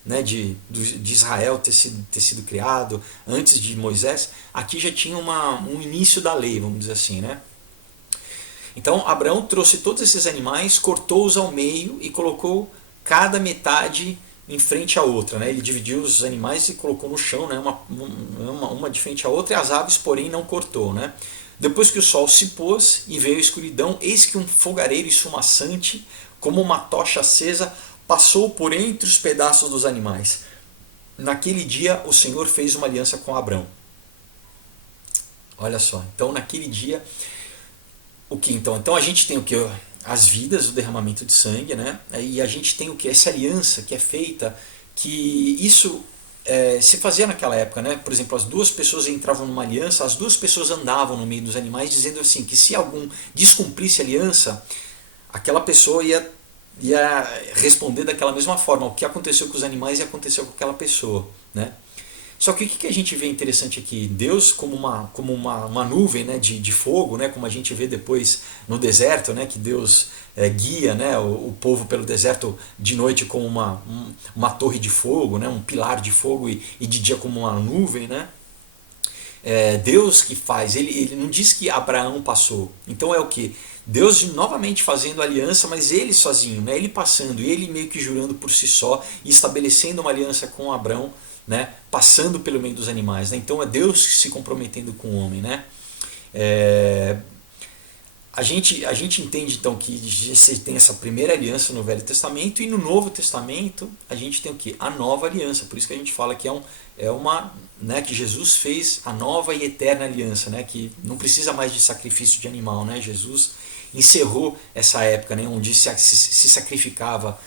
né, de Israel ter sido criado, antes de Moisés, aqui já tinha um início da lei, vamos dizer assim, né? Então Abraão trouxe todos esses animais, cortou-os ao meio e colocou cada metade em frente à outra, né? Ele dividiu os animais e colocou no chão, né? uma de frente à outra, e as aves, porém, não cortou, né? Depois que o sol se pôs e veio a escuridão, eis que um fogareiro esfumaçante, como uma tocha acesa, passou por entre os pedaços dos animais. Naquele dia o Senhor fez uma aliança com Abrão. Olha só, então naquele dia, o que então? Então a gente tem o que? As vidas, o derramamento de sangue, né? E a gente tem o que? Essa aliança que é feita, que isso se fazia naquela época, né? Por exemplo, as duas pessoas entravam numa aliança, as duas pessoas andavam no meio dos animais dizendo assim, que se algum descumprisse a aliança, aquela pessoa ia responder daquela mesma forma. O que aconteceu com os animais ia acontecer com aquela pessoa, né? Só que o que a gente vê interessante aqui? Deus como uma nuvem, né, de fogo, né, como a gente vê depois no deserto, né, que Deus guia, né, o povo pelo deserto de noite como uma torre de fogo, né, um pilar de fogo, e de dia como uma nuvem. Né? Deus que faz, ele não diz que Abraão passou. Então é o que? Deus novamente fazendo aliança, mas ele sozinho, né, ele passando, ele meio que jurando por si só e estabelecendo uma aliança com Abraão, né, passando pelo meio dos animais. Né? Então é Deus se comprometendo com o homem. Né? A gente entende então que você tem essa primeira aliança no Velho Testamento, e no Novo Testamento a gente tem o que? A nova aliança. Por isso que a gente fala que né, que Jesus fez a nova e eterna aliança, né, que não precisa mais de sacrifício de animal. Né? Jesus encerrou essa época, né, onde se sacrificava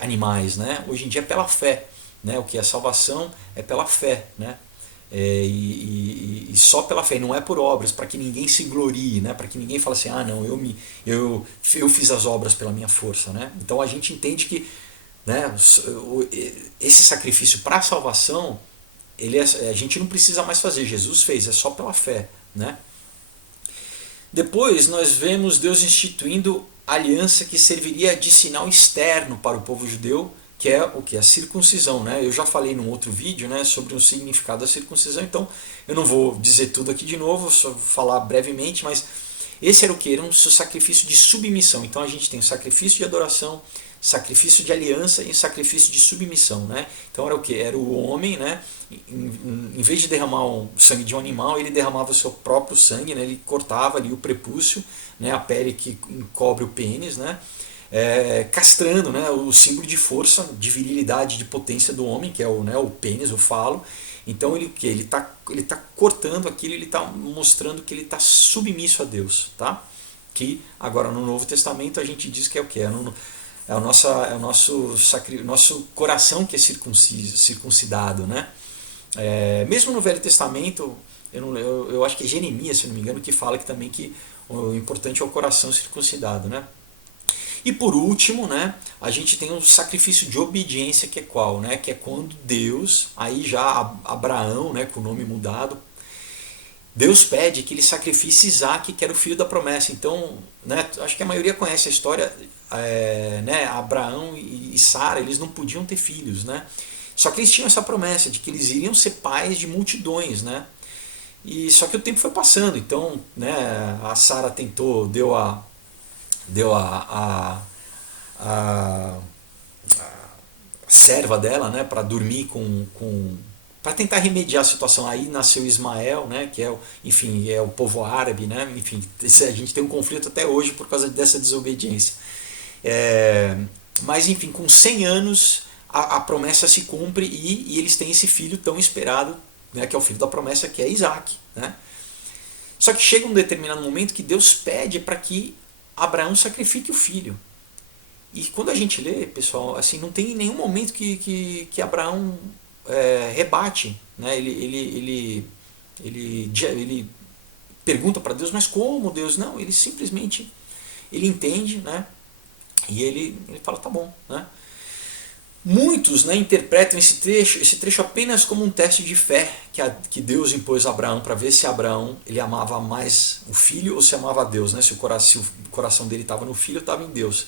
animais. Né? Hoje em dia é pela fé. Né? O que é salvação é pela fé, né? E só pela fé, não é por obras, para que ninguém se glorie, né? Para que ninguém fale assim, não, eu fiz as obras pela minha força. Né? Então a gente entende que, né, esse sacrifício para a salvação, a gente não precisa mais fazer, Jesus fez, é só pela fé. Né? Depois nós vemos Deus instituindo a aliança que serviria de sinal externo para o povo judeu, que é o que? A circuncisão. Né? Eu já falei num outro vídeo, né, sobre o significado da circuncisão, então eu não vou dizer tudo aqui de novo, só vou falar brevemente, mas esse era o que? Era um sacrifício de submissão. Então a gente tem o sacrifício de adoração, sacrifício de aliança e sacrifício de submissão. Né? Então era o que? Era o homem, né, em vez de derramar o sangue de um animal, ele derramava o seu próprio sangue, né, ele cortava ali o prepúcio, né, a pele que cobre o pênis, né, castrando, né, o símbolo de força, de virilidade, de potência do homem, que é o pênis, o falo. Então ele está cortando aquilo, ele está mostrando que ele está submisso a Deus. Tá? Que agora no Novo Testamento a gente diz que é o que? É o nosso coração que é circuncidado. Né? Mesmo no Velho Testamento, eu acho que é Jeremias, se não me engano, que fala que também que o importante é o coração circuncidado. Né? E por último, né, a gente tem o sacrifício de obediência, que é qual? Né? Que é quando Deus, aí já Abraão, né, com o nome mudado, Deus pede que ele sacrifique Isaac, que era o filho da promessa. Então, né, acho que a maioria conhece a história, né, Abraão e Sara, eles não podiam ter filhos. Né? Só que eles tinham essa promessa de que eles iriam ser pais de multidões. Né? E só que o tempo foi passando, então, né, a Sara tentou, deu a serva dela, né, para dormir para tentar remediar a situação. Aí nasceu Ismael, né, que enfim, é o povo árabe. Né, enfim, a gente tem um conflito até hoje por causa dessa desobediência. Mas enfim, com 100 anos a promessa se cumpre, e eles têm esse filho tão esperado, né, que é o filho da promessa, que é Isaac. Né? Só que chega um determinado momento que Deus pede para que Abraão sacrifique o filho. E quando a gente lê, pessoal, assim, não tem nenhum momento que Abraão rebate. Né? Ele pergunta para Deus, mas como, Deus? Não, ele simplesmente entende, né? E ele fala, tá bom. Né? Muitos, né, interpretam esse trecho apenas como um teste de fé que Deus impôs a Abraão para ver se Abraão ele amava mais o filho ou se amava a Deus, né? Se o coração dele estava no filho ou estava em Deus.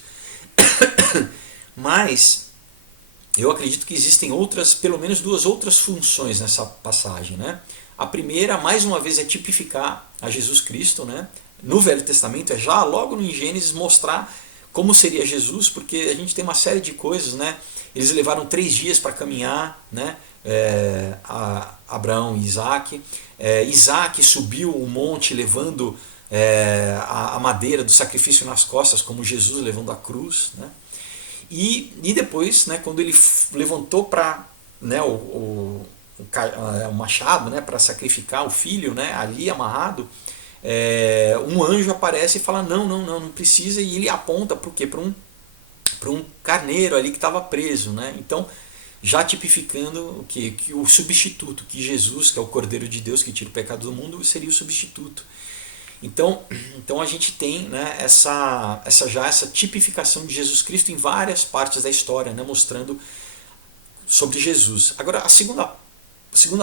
Mas eu acredito que existem pelo menos duas outras funções nessa passagem, né? A primeira, mais uma vez, é tipificar a Jesus Cristo, né? No Velho Testamento, é já logo no Gênesis mostrar como seria Jesus, porque a gente tem uma série de coisas, né? Eles levaram 3 dias para caminhar, né? Abraão e Isaac. Isaac subiu o monte levando a madeira do sacrifício nas costas, como Jesus levando a cruz, né? E depois, né, quando ele levantou para, né, o machado, né, para sacrificar o filho, né, ali amarrado, um anjo aparece e fala não precisa, e ele aponta para o quê? Para um carneiro ali que estava preso, né? Então, já tipificando que o substituto, que Jesus, que é o Cordeiro de Deus que tira o pecado do mundo, seria o substituto. Então a gente tem, né, essa tipificação de Jesus Cristo em várias partes da história, né, mostrando sobre Jesus. Agora, a segunda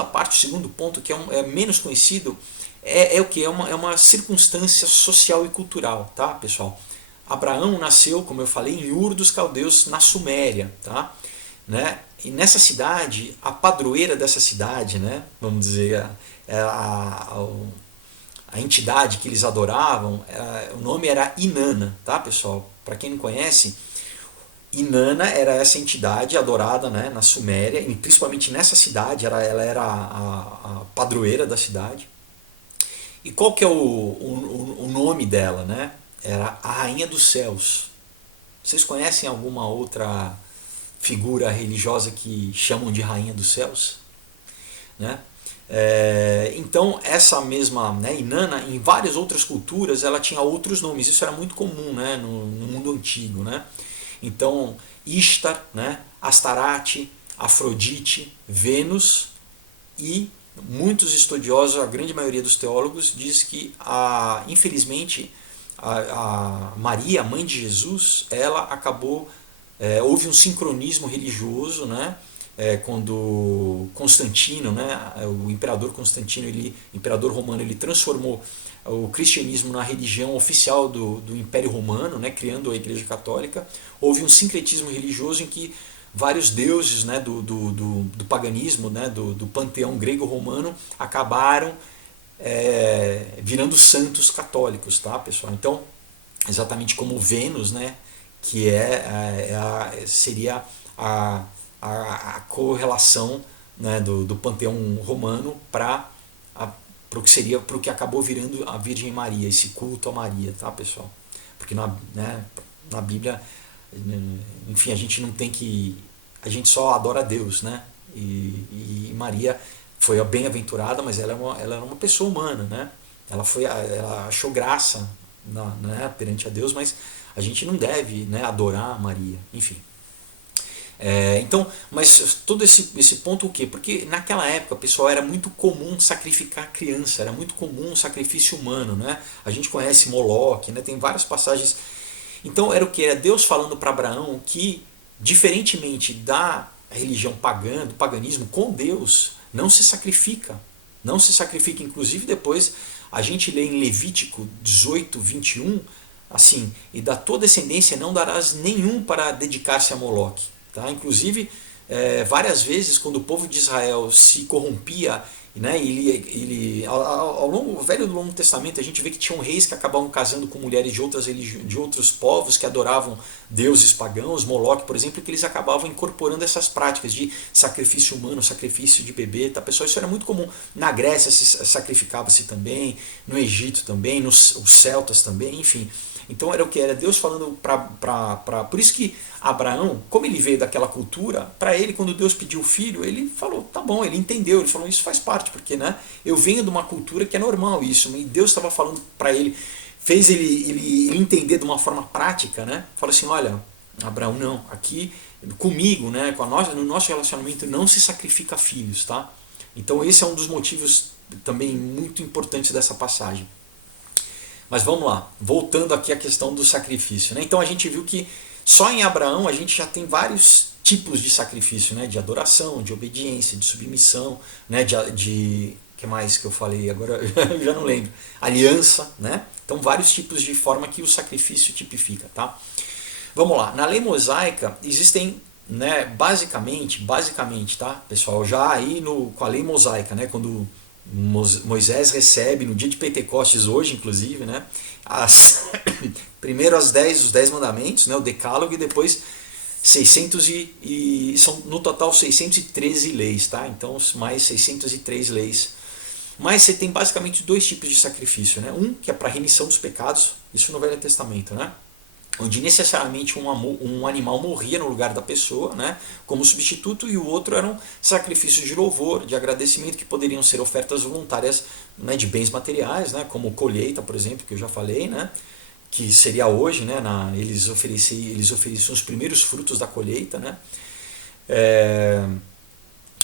parte, o segundo ponto, que é menos conhecido, é o que? É uma circunstância social e cultural, tá, pessoal? Abraão nasceu, como eu falei, em Ur dos Caldeus, na Suméria, tá? Né? E nessa cidade, a padroeira dessa cidade, né, vamos dizer, a entidade que eles adoravam, o nome era Inanna, tá, pessoal? Para quem não conhece, Inanna era essa entidade adorada, né, na Suméria, e principalmente nessa cidade, ela era a padroeira da cidade. E qual que é o nome dela, né? Era a Rainha dos Céus. Vocês conhecem alguma outra figura religiosa que chamam de Rainha dos Céus? Né? Então essa mesma, né, Inanna, em várias outras culturas ela tinha outros nomes. Isso era muito comum, né, no mundo antigo, né? Então Ishtar, né, Astarate, Afrodite, Vênus, e muitos estudiosos, a grande maioria dos teólogos, diz que infelizmente a Maria, a mãe de Jesus, ela acabou, houve um sincronismo religioso, né? Quando Constantino, né, o imperador Constantino, imperador romano, ele transformou o cristianismo na religião oficial do Império Romano, né, criando a Igreja Católica. Houve um sincretismo religioso em que vários deuses, né, do paganismo, né, do panteão grego-romano, acabaram virando santos católicos, tá, pessoal? Então, exatamente como Vênus, né, que seria a correlação, né, do panteão romano para o que seria, para o que acabou virando a Virgem Maria, esse culto a Maria, tá, pessoal? Porque na Bíblia, enfim, a gente só adora a Deus, né? E Maria foi a bem-aventurada, mas ela era uma pessoa humana, né? Ela achou graça né, perante a Deus, mas a gente não deve, né, adorar Maria, enfim. Então, mas todo esse ponto o quê? Porque naquela época, pessoal, era muito comum sacrificar criança, era muito comum o sacrifício humano, né? A gente conhece Moloque, né? Tem várias passagens. Então era o que? Era Deus falando para Abraão que, diferentemente da religião pagã, do paganismo, com Deus não se sacrifica. Não se sacrifica. Inclusive depois a gente lê em Levítico 18, 21, assim, e da tua descendência não darás nenhum para dedicar-se a Moloque. Tá? Inclusive, várias vezes, quando o povo de Israel se corrompia, né, ao Velho e Longo Testamento, a gente vê que tinham reis que acabavam casando com mulheres de outros povos que adoravam deuses pagãos, Moloque, por exemplo, que eles acabavam incorporando essas práticas de sacrifício humano, sacrifício de bebê. Tá? Pessoal, isso era muito comum. Na Grécia sacrificava-se também, no Egito também, os celtas também, enfim. Então era o que? Era Deus falando por isso que Abraão, como ele veio daquela cultura, para ele, quando Deus pediu o filho, ele falou, tá bom, ele entendeu, ele falou, isso faz parte, porque, né, eu venho de uma cultura que é normal isso, e Deus estava falando para ele, fez ele entender de uma forma prática, né? Falou assim, olha, Abraão, não, aqui comigo, né, no nosso relacionamento não se sacrifica filhos, tá? Então esse é um dos motivos também muito importantes dessa passagem. Mas vamos lá, voltando aqui à questão do sacrifício, né? Então a gente viu que só em Abraão a gente já tem vários tipos de sacrifício, né? De adoração, de obediência, de submissão, né? De que mais que eu falei agora? Eu já não lembro. Aliança, né? Então vários tipos de forma que o sacrifício tipifica, tá? Vamos lá. Na lei mosaica existem, né? Basicamente, tá, pessoal? Já aí com a lei mosaica, né? Quando Moisés recebe no dia de Pentecostes hoje, inclusive, né? Primeiro os 10 mandamentos, né? O decálogo, e depois 600 são no total 613 leis, tá? Então mais 603 leis. Mas você tem basicamente dois tipos de sacrifício, né? Um que é para remissão dos pecados, isso no Velho Testamento, né? Onde necessariamente um animal morria no lugar da pessoa, né, como substituto, e o outro eram sacrifícios de louvor, de agradecimento, que poderiam ser ofertas voluntárias, né, de bens materiais, né, como colheita, por exemplo, que eu já falei, né, que seria hoje, né, eles ofereciam os primeiros frutos da colheita, né,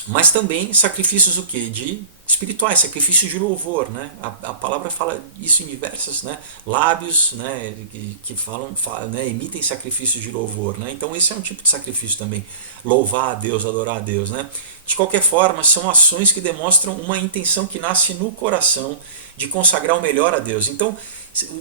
mas também sacrifícios o quê? De espirituais, sacrifícios de louvor, né? A palavra fala isso em diversas, né, lábios, né, que falam, né, emitem sacrifícios de louvor, né? Então esse é um tipo de sacrifício também, louvar a Deus, adorar a Deus, né? De qualquer forma, são ações que demonstram uma intenção que nasce no coração de consagrar o melhor a Deus. Então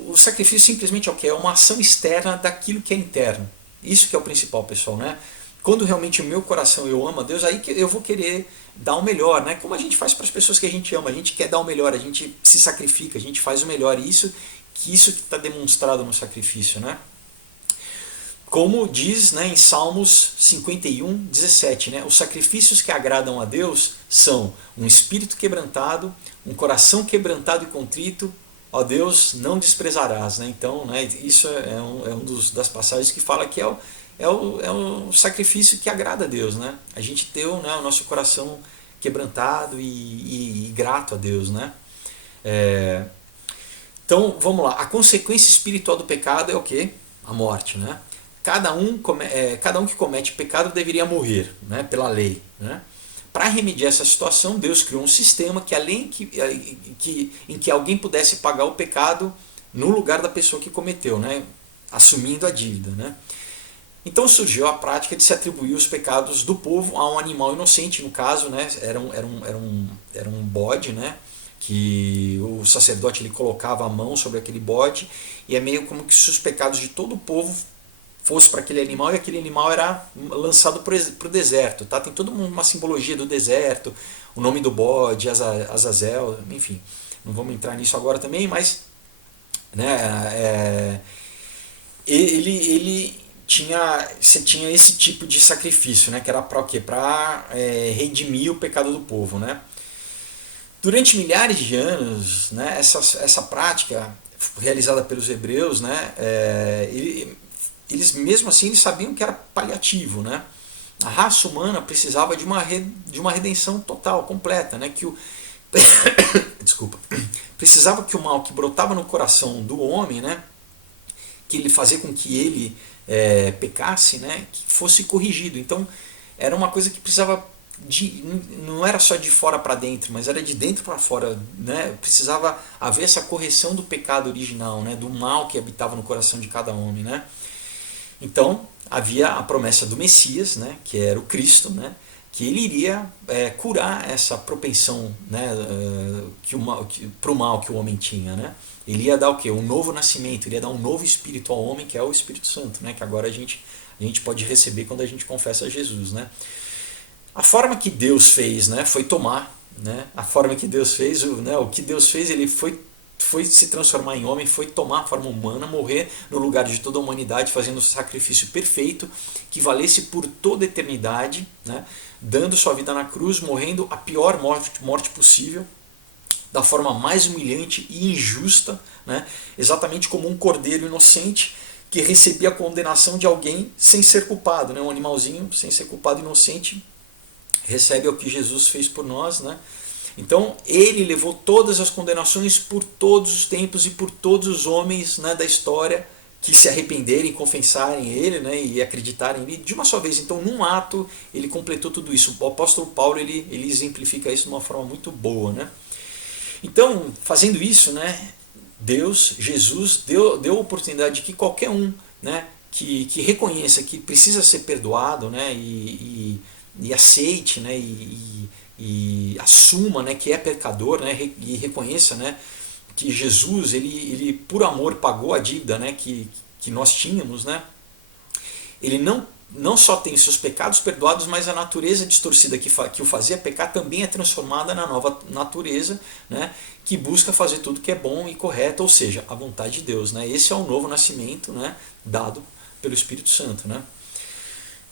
o sacrifício simplesmente é o que? É uma ação externa daquilo que é interno. Isso que é o principal, pessoal, né? Quando realmente o meu coração eu amo a Deus, aí que eu vou querer dar o melhor, né? Como a gente faz para as pessoas que a gente ama, a gente quer dar o melhor, a gente se sacrifica, a gente faz o melhor, e isso que está demonstrado no sacrifício, né? Como diz, né, em Salmos 51, 17, né? Os sacrifícios que agradam a Deus são um espírito quebrantado, um coração quebrantado e contrito, ó Deus, não desprezarás, né? Então, né, isso é das passagens que fala que é o sacrifício que agrada a Deus, né? A gente ter, né, o nosso coração quebrantado e grato a Deus, né? Então, vamos lá. A consequência espiritual do pecado é o quê? A morte, né? Cada um que comete pecado deveria morrer, né, pela lei, né? Para remediar essa situação, Deus criou um sistema que em que alguém pudesse pagar o pecado no lugar da pessoa que cometeu, né? Assumindo a dívida, né? Então surgiu a prática de se atribuir os pecados do povo a um animal inocente, no caso, né, era um bode, né, que o sacerdote ele colocava a mão sobre aquele bode, e é meio como que se os pecados de todo o povo fossem para aquele animal, e aquele animal era lançado para o deserto. Tá? Tem toda uma simbologia do deserto, o nome do bode, Azazel, enfim, não vamos entrar nisso agora também, mas, né, você tinha esse tipo de sacrifício, né, que era para o quê? Para redimir o pecado do povo, né? Durante milhares de anos, né, essa prática realizada pelos hebreus, né, eles mesmo assim eles sabiam que era paliativo, né? A raça humana precisava de uma redenção total, completa, né? Desculpa. Precisava que o mal que brotava no coração do homem, né, que ele fazia com que ele pecasse, né, que fosse corrigido. Então era uma coisa que precisava não era só de fora para dentro, mas era de dentro para fora, né? Precisava haver essa correção do pecado original, né, do mal que habitava no coração de cada homem, né? Então havia a promessa do Messias, né, que era o Cristo, né, que ele iria curar essa propensão, né, para o mal que o homem tinha, né? Ele ia dar o quê? Um novo nascimento, ele ia dar um novo espírito ao homem, que é o Espírito Santo, né, que agora a gente pode receber quando a gente confessa Jesus, né? A forma que Deus fez, né, foi tomar, né, a forma que Deus fez, né, o que Deus fez, ele foi se transformar em homem, foi tomar a forma humana, morrer no lugar de toda a humanidade, fazendo o sacrifício perfeito, que valesse por toda a eternidade, né, dando sua vida na cruz, morrendo a pior morte possível, da forma mais humilhante e injusta, né, exatamente como um cordeiro inocente que recebia a condenação de alguém sem ser culpado, né, um animalzinho sem ser culpado, inocente, recebe o que Jesus fez por nós, né? Então ele levou todas as condenações por todos os tempos e por todos os homens, né, da história que se arrependerem, confessarem ele, né, e acreditarem nele de uma só vez. Então num ato ele completou tudo isso. O apóstolo Paulo ele exemplifica isso de uma forma muito boa, né? Então fazendo isso, né, Jesus deu a oportunidade de que qualquer um, né, que reconheça que precisa ser perdoado, né, e aceite, né, e assuma, né, que é pecador, né, e reconheça, né, que Jesus ele por amor pagou a dívida, né, que nós tínhamos, né, ele não só tem seus pecados perdoados, mas a natureza distorcida que o fazia pecar também é transformada na nova natureza, né, que busca fazer tudo que é bom e correto, ou seja, a vontade de Deus. Né? Esse é o novo nascimento, né, dado pelo Espírito Santo. Né?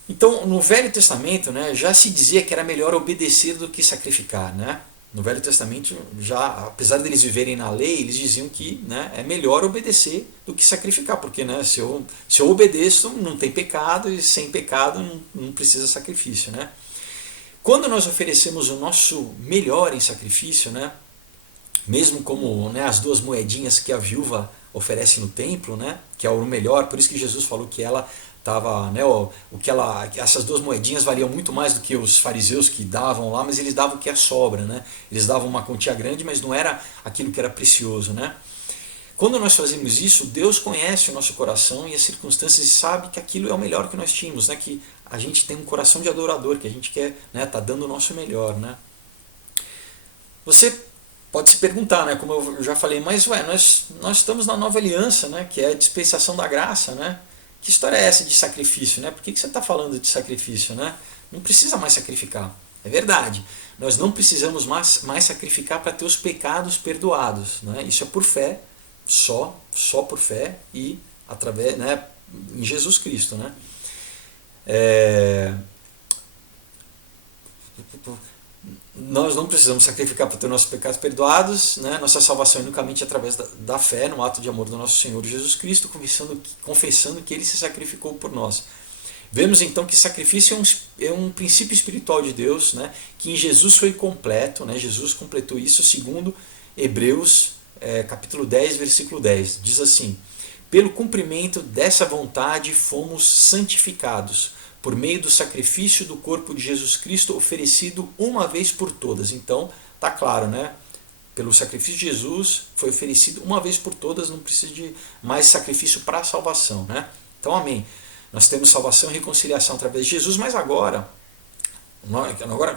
Então, no Velho Testamento, né, já se dizia que era melhor obedecer do que sacrificar. Né? No Velho Testamento, já, apesar deles viverem na lei, eles diziam que, né, é melhor obedecer do que sacrificar, porque, né, se eu obedeço, não tem pecado, e sem pecado não precisa sacrifício. Né? Quando nós oferecemos o nosso melhor em sacrifício, né, mesmo como, né, as 2 moedinhas que a viúva oferece no templo, né, que é o melhor, por isso que Jesus falou que ela estava, né, essas 2 moedinhas valiam muito mais do que os fariseus que davam lá, mas eles davam o que é sobra, né? Eles davam uma quantia grande, mas não era aquilo que era precioso, né? Quando nós fazemos isso, Deus conhece o nosso coração e as circunstâncias e sabe que aquilo é o melhor que nós tínhamos, né? Que a gente tem um coração de adorador, que a gente quer, né, tá dando o nosso melhor, né? Você pode se perguntar, né, como eu já falei, mas nós estamos na nova aliança, né, que é a dispensação da graça, né? Que história é essa de sacrifício, né? Por que você está falando de sacrifício, né? Não precisa mais sacrificar. É verdade. Nós não precisamos mais sacrificar para ter os pecados perdoados, né? Isso é por fé, só por fé e através, né, em Jesus Cristo, né? Nós não precisamos sacrificar para ter nossos pecados perdoados, né? Nossa salvação é unicamente através da fé no ato de amor do nosso Senhor Jesus Cristo, confessando que Ele se sacrificou por nós. Vemos então que sacrifício é um princípio espiritual de Deus, né? Que em Jesus foi completo, né? Jesus completou isso segundo Hebreus capítulo 10, versículo 10. Diz assim: pelo cumprimento dessa vontade fomos santificados, por meio do sacrifício do corpo de Jesus Cristo oferecido uma vez por todas. Então, tá claro, né? Pelo sacrifício de Jesus foi oferecido uma vez por todas, não precisa de mais sacrifício para a salvação, né? Então, amém. Nós temos salvação e reconciliação através de Jesus, mas agora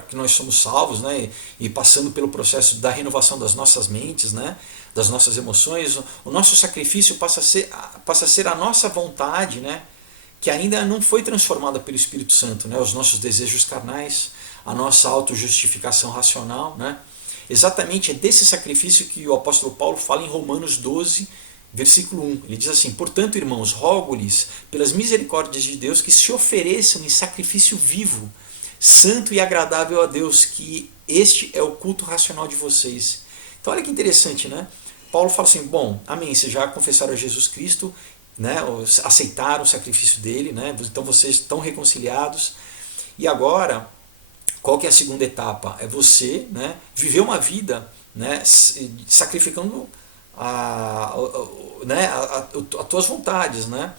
que nós somos salvos, né, e passando pelo processo da renovação das nossas mentes, né, das nossas emoções, o nosso sacrifício passa a ser a nossa vontade, né, que ainda não foi transformada pelo Espírito Santo, né? Os nossos desejos carnais, a nossa autojustificação racional. Né? Exatamente é desse sacrifício que o apóstolo Paulo fala em Romanos 12, versículo 1. Ele diz assim: portanto, irmãos, rogo-lhes, pelas misericórdias de Deus, que se ofereçam em sacrifício vivo, santo e agradável a Deus, que este é o culto racional de vocês. Então olha que interessante, né? Paulo fala assim, bom, amém, vocês já confessaram a Jesus Cristo, né, aceitaram o sacrifício dele, né, então vocês estão reconciliados, e agora qual que é a segunda etapa? É você, né, viver uma vida, né, sacrificando as tuas vontades, né,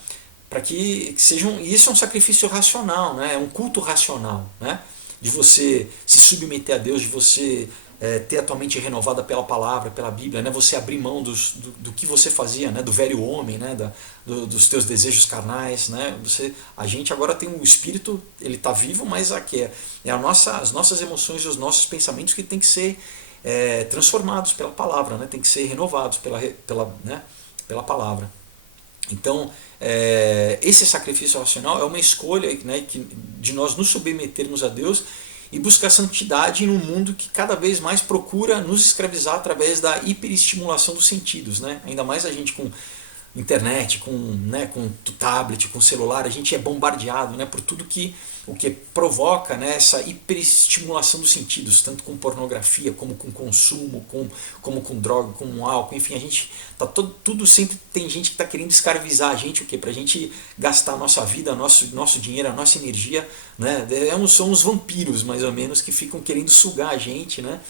para que sejam, isso é um sacrifício racional, né, é um culto racional, né, de você se submeter a Deus, de você ter a tua mente renovada pela palavra, pela Bíblia, né? Você abrir mão do que você fazia, né? Do velho homem, né? Dos teus desejos carnais, né? A gente agora tem o Espírito, ele está vivo, mas aqui as nossas emoções e os nossos pensamentos que tem que ser transformados pela palavra, né? Tem que ser renovados pela palavra. Então, esse sacrifício racional é uma escolha, né, de nós nos submetermos a Deus e buscar santidade num mundo que cada vez mais procura nos escravizar através da hiperestimulação dos sentidos, né? Ainda mais a gente com internet, com tablet, com celular, a gente é bombardeado, né, por tudo o que provoca, né, essa hiperestimulação dos sentidos, tanto com pornografia, como com consumo, como com droga, com álcool, enfim, a gente tá tudo sempre tem gente que está querendo escravizar a gente, o quê? Pra gente gastar a nossa vida, nosso dinheiro, a nossa energia, né? São uns vampiros, mais ou menos, que ficam querendo sugar a gente, né?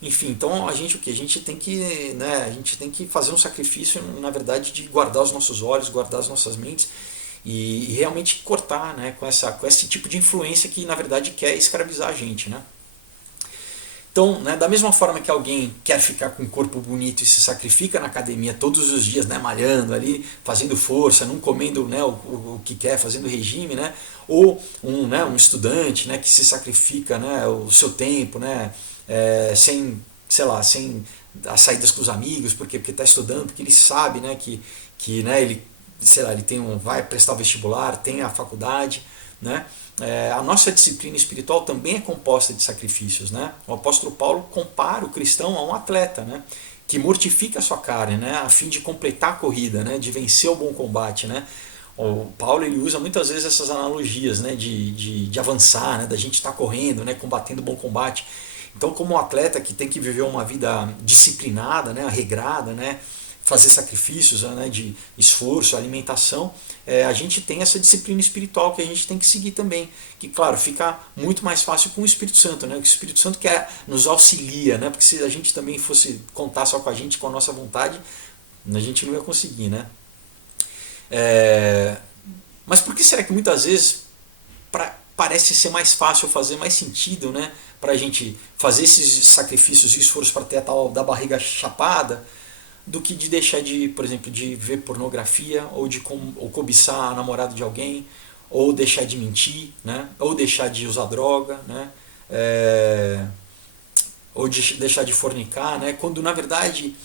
Enfim, então a gente o que? A gente tem que fazer um sacrifício, na verdade, de guardar os nossos olhos, guardar as nossas mentes e realmente cortar, né, com esse tipo de influência que, na verdade, quer escravizar a gente, né? Então, né, da mesma forma que alguém quer ficar com um corpo bonito e se sacrifica na academia todos os dias, né, malhando ali, fazendo força, não comendo, né, o que quer, fazendo regime, né, ou um estudante, né, que se sacrifica, né, o seu tempo, né, sem, sei lá, sem as saídas com os amigos, porque está estudando, porque ele sabe, né, que né, ele, sei lá, ele vai prestar o vestibular, tem a faculdade, né? A nossa disciplina espiritual também é composta de sacrifícios, né? O apóstolo Paulo compara o cristão a um atleta, né, que mortifica a sua carne, né, a fim de completar a corrida, né, de vencer o bom combate, né? O Paulo ele usa muitas vezes essas analogias, né, de avançar, né, da gente estar correndo, né, combatendo o bom combate. Então, como um atleta que tem que viver uma vida disciplinada, né, regrada, né, fazer sacrifícios, né, de esforço, alimentação, a gente tem essa disciplina espiritual que a gente tem que seguir também. Que, claro, fica muito mais fácil com o Espírito Santo, né? O Espírito Santo que nos auxilia, né? Porque se a gente também fosse contar só com a gente, com a nossa vontade, a gente não ia conseguir, né? Mas por que será que muitas vezes parece ser mais fácil fazer, mais sentido, né, para a gente fazer esses sacrifícios e esforços para ter a tal da barriga chapada, do que de deixar de, por exemplo, de ver pornografia, ou cobiçar a namorada de alguém, ou deixar de mentir, né, ou deixar de usar droga, né, ou de deixar de fornicar, né, quando na verdade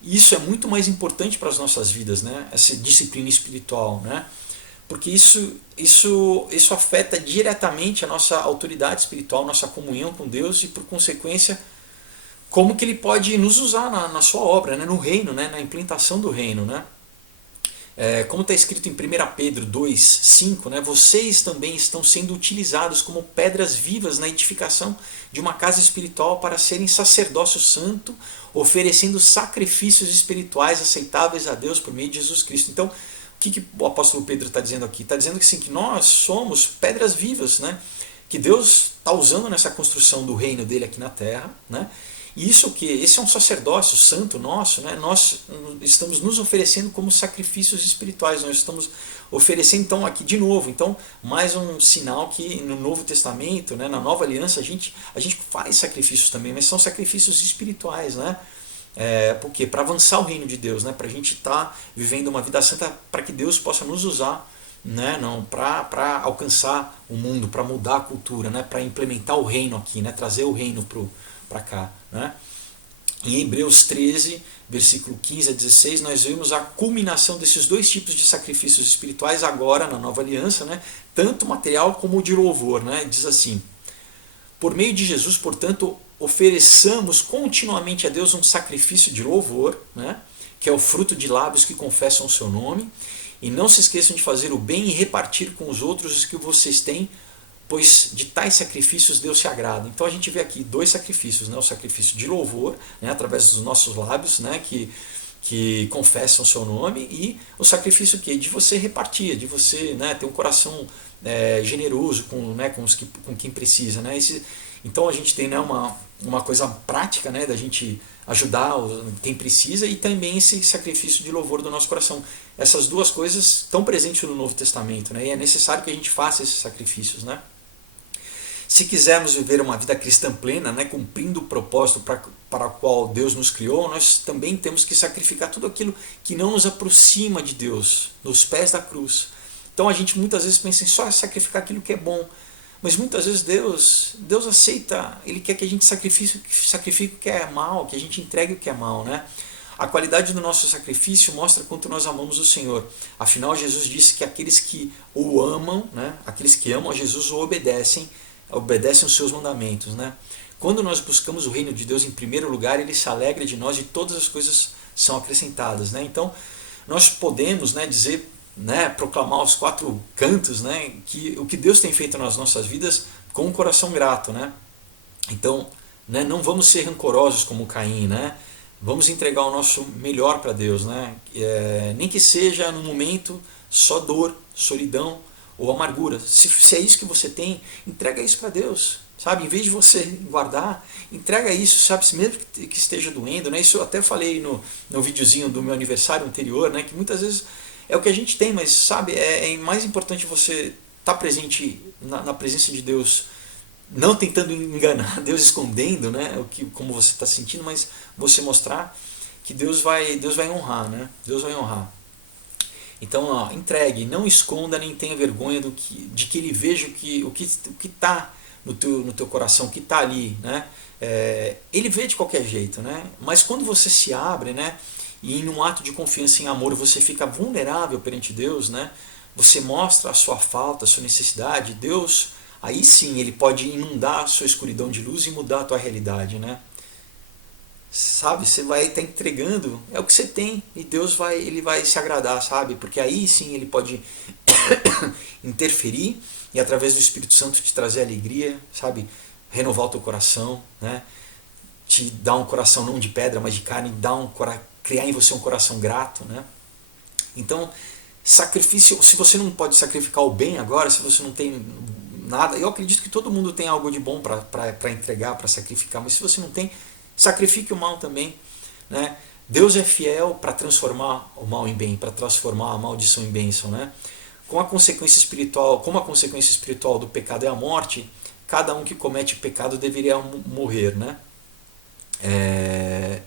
isso é muito mais importante para as nossas vidas, né, essa disciplina espiritual, né, porque isso afeta diretamente a nossa autoridade espiritual, nossa comunhão com Deus e, por consequência, como que Ele pode nos usar na sua obra, né, no reino, né, na implantação do reino. Né? Como está escrito em 1 Pedro 2,5, né, vocês também estão sendo utilizados como pedras vivas na edificação de uma casa espiritual para serem sacerdócio santo, oferecendo sacrifícios espirituais aceitáveis a Deus por meio de Jesus Cristo. Então, o que o apóstolo Pedro está dizendo aqui? Está dizendo que, sim, que nós somos pedras vivas, né? Que Deus está usando nessa construção do reino dele aqui na terra, né? E esse é um sacerdócio santo nosso, né? Nós estamos nos oferecendo como sacrifícios espirituais, nós estamos oferecendo, então, aqui de novo, então, mais um sinal que no Novo Testamento, né, na Nova Aliança, a gente faz sacrifícios também, mas são sacrifícios espirituais, né? Por quê? Para avançar o reino de Deus, né? Para a gente estar vivendo uma vida santa, para que Deus possa nos usar, né? Não, para alcançar o mundo, para mudar a cultura, né? Para implementar o reino aqui, né? Trazer o reino para cá. Né? Em Hebreus 13, versículo 15 a 16, nós vemos a culminação desses dois tipos de sacrifícios espirituais agora na Nova Aliança, né? Tanto material como o de louvor. Né? Diz assim: por meio de Jesus, portanto, ofereçamos continuamente a Deus um sacrifício de louvor, né, que é o fruto de lábios que confessam o seu nome, e não se esqueçam de fazer o bem e repartir com os outros os que vocês têm, pois de tais sacrifícios Deus se agrada. Então a gente vê aqui dois sacrifícios, né, o sacrifício de louvor, né, através dos nossos lábios, né, que confessam o seu nome, e o sacrifício que de você repartir, de você, né, ter um coração generoso com quem precisa. Né? Então a gente tem, né, uma coisa prática, né, da gente ajudar quem precisa, e também esse sacrifício de louvor do nosso coração. Essas duas coisas estão presentes no Novo Testamento, né, e é necessário que a gente faça esses sacrifícios. Né? Se quisermos viver uma vida cristã plena, né, cumprindo o propósito para o qual Deus nos criou, nós também temos que sacrificar tudo aquilo que não nos aproxima de Deus, nos pés da cruz. Então a gente muitas vezes pensa em só sacrificar aquilo que é bom, mas muitas vezes Deus aceita, Ele quer que a gente sacrifique o que é mal, que a gente entregue o que é mal. Né? A qualidade do nosso sacrifício mostra quanto nós amamos o Senhor. Afinal, Jesus disse que aqueles que o amam, né, aqueles que amam a Jesus o obedecem os seus mandamentos. Né? Quando nós buscamos o reino de Deus em primeiro lugar, Ele se alegra de nós e todas as coisas são acrescentadas. Né? Então, nós podemos, né, dizer, né, proclamar aos quatro cantos, né, que o que Deus tem feito nas nossas vidas com um coração grato. Né? Então, né, não vamos ser rancorosos como Caim, né? Vamos entregar o nosso melhor para Deus. Né? Nem que seja no momento só dor, solidão ou amargura. Se é isso que você tem, entrega isso para Deus. Sabe? Em vez de você guardar, entrega isso, sabe? Mesmo que esteja doendo. Né? Isso eu até falei no videozinho do meu aniversário anterior, né? Que muitas vezes é o que a gente tem, mas sabe, é mais importante você estar presente na presença de Deus não tentando enganar, Deus escondendo, né, como você está sentindo, mas você mostrar que Deus vai honrar, né? Deus vai honrar. Então, ó, entregue, não esconda nem tenha vergonha de que ele veja o que está no teu coração, o que está ali, né? Ele vê de qualquer jeito, né? Mas quando você se abre, né? E em um ato de confiança em amor você fica vulnerável perante Deus, né? Você mostra a sua falta, a sua necessidade, Deus, aí sim ele pode inundar a sua escuridão de luz e mudar a tua realidade, né? Sabe, você vai estar entregando, é o que você tem, e Deus ele vai se agradar, sabe? Porque aí sim ele pode interferir e através do Espírito Santo te trazer alegria, sabe? Renovar o teu coração, né? Te dar um coração não de pedra, mas de carne, criar em você um coração grato, né? Então, sacrifício, se você não pode sacrificar o bem agora, se você não tem nada, eu acredito que todo mundo tem algo de bom para entregar, para sacrificar, mas se você não tem, sacrifique o mal também, né? Deus é fiel para transformar o mal em bem, para transformar a maldição em bênção, né? Como a consequência espiritual do pecado é a morte, cada um que comete pecado deveria morrer, né?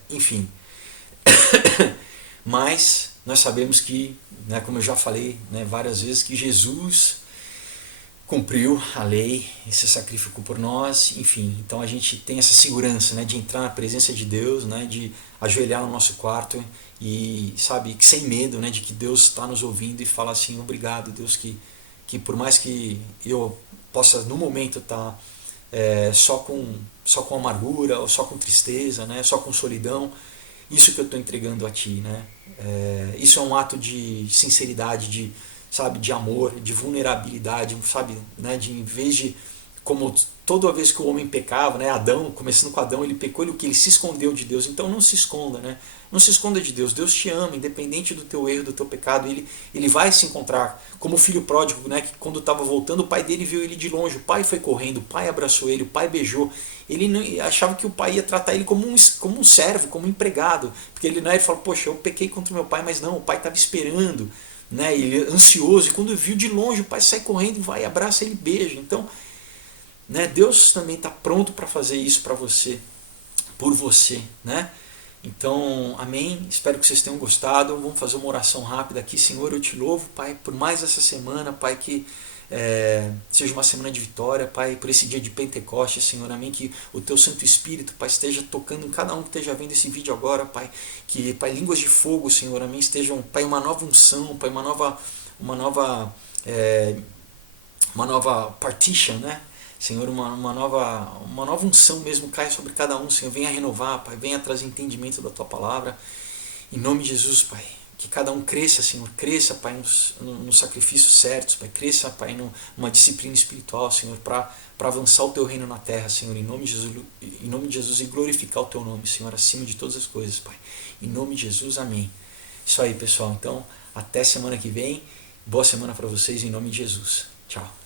Enfim, mas nós sabemos que, né, como eu já falei, né, várias vezes, que Jesus cumpriu a lei e se sacrificou por nós, enfim, então a gente tem essa segurança, né, de entrar na presença de Deus, né, de ajoelhar no nosso quarto e, sabe, sem medo, né, de que Deus está nos ouvindo e falar assim, obrigado Deus, que por mais que eu possa no momento estar só com amargura, ou só com tristeza, né, só com solidão, isso que eu estou entregando a Ti, né, isso é um ato de sinceridade, sabe, de amor, de vulnerabilidade, sabe, né, de em vez de, como toda vez que o homem pecava, né, Adão, começando com Adão, ele pecou, ele se escondeu de Deus, então não se esconda, né, não se esconda de Deus, Deus te ama, independente do teu erro, do teu pecado, ele vai se encontrar, como o filho pródigo, né, que quando estava voltando, o pai dele viu ele de longe, o pai foi correndo, o pai abraçou ele, o pai beijou, ele achava que o pai ia tratar ele como um servo, como um empregado, porque ele falou, poxa, eu pequei contra o meu pai, mas não, o pai estava esperando, né, ele ansioso, e quando viu de longe, o pai sai correndo e vai, abraça ele, beija. Então, né, Deus também está pronto para fazer isso para você, por você, né? Então, amém, espero que vocês tenham gostado. Vamos fazer uma oração rápida aqui. Senhor, eu te louvo, Pai, por mais essa semana, Pai, que seja uma semana de vitória, Pai, por esse dia de Pentecostes, Senhor, amém, que o Teu Santo Espírito, Pai, esteja tocando em cada um que esteja vendo esse vídeo agora, Pai, que, Pai, línguas de fogo, Senhor, amém, estejam, Pai, uma nova unção, Pai, uma nova partition, né, Senhor, uma nova unção mesmo caia sobre cada um, Senhor, venha renovar, Pai, venha trazer entendimento da Tua palavra, em nome de Jesus, Pai, que cada um cresça, Senhor, cresça, Pai, nos sacrifícios certos, Pai, cresça, Pai, numa disciplina espiritual, Senhor, para avançar o Teu reino na terra, Senhor, em nome de Jesus, e glorificar o Teu nome, Senhor, acima de todas as coisas, Pai, em nome de Jesus, amém. Isso aí, pessoal, então, até semana que vem, boa semana para vocês, em nome de Jesus, tchau.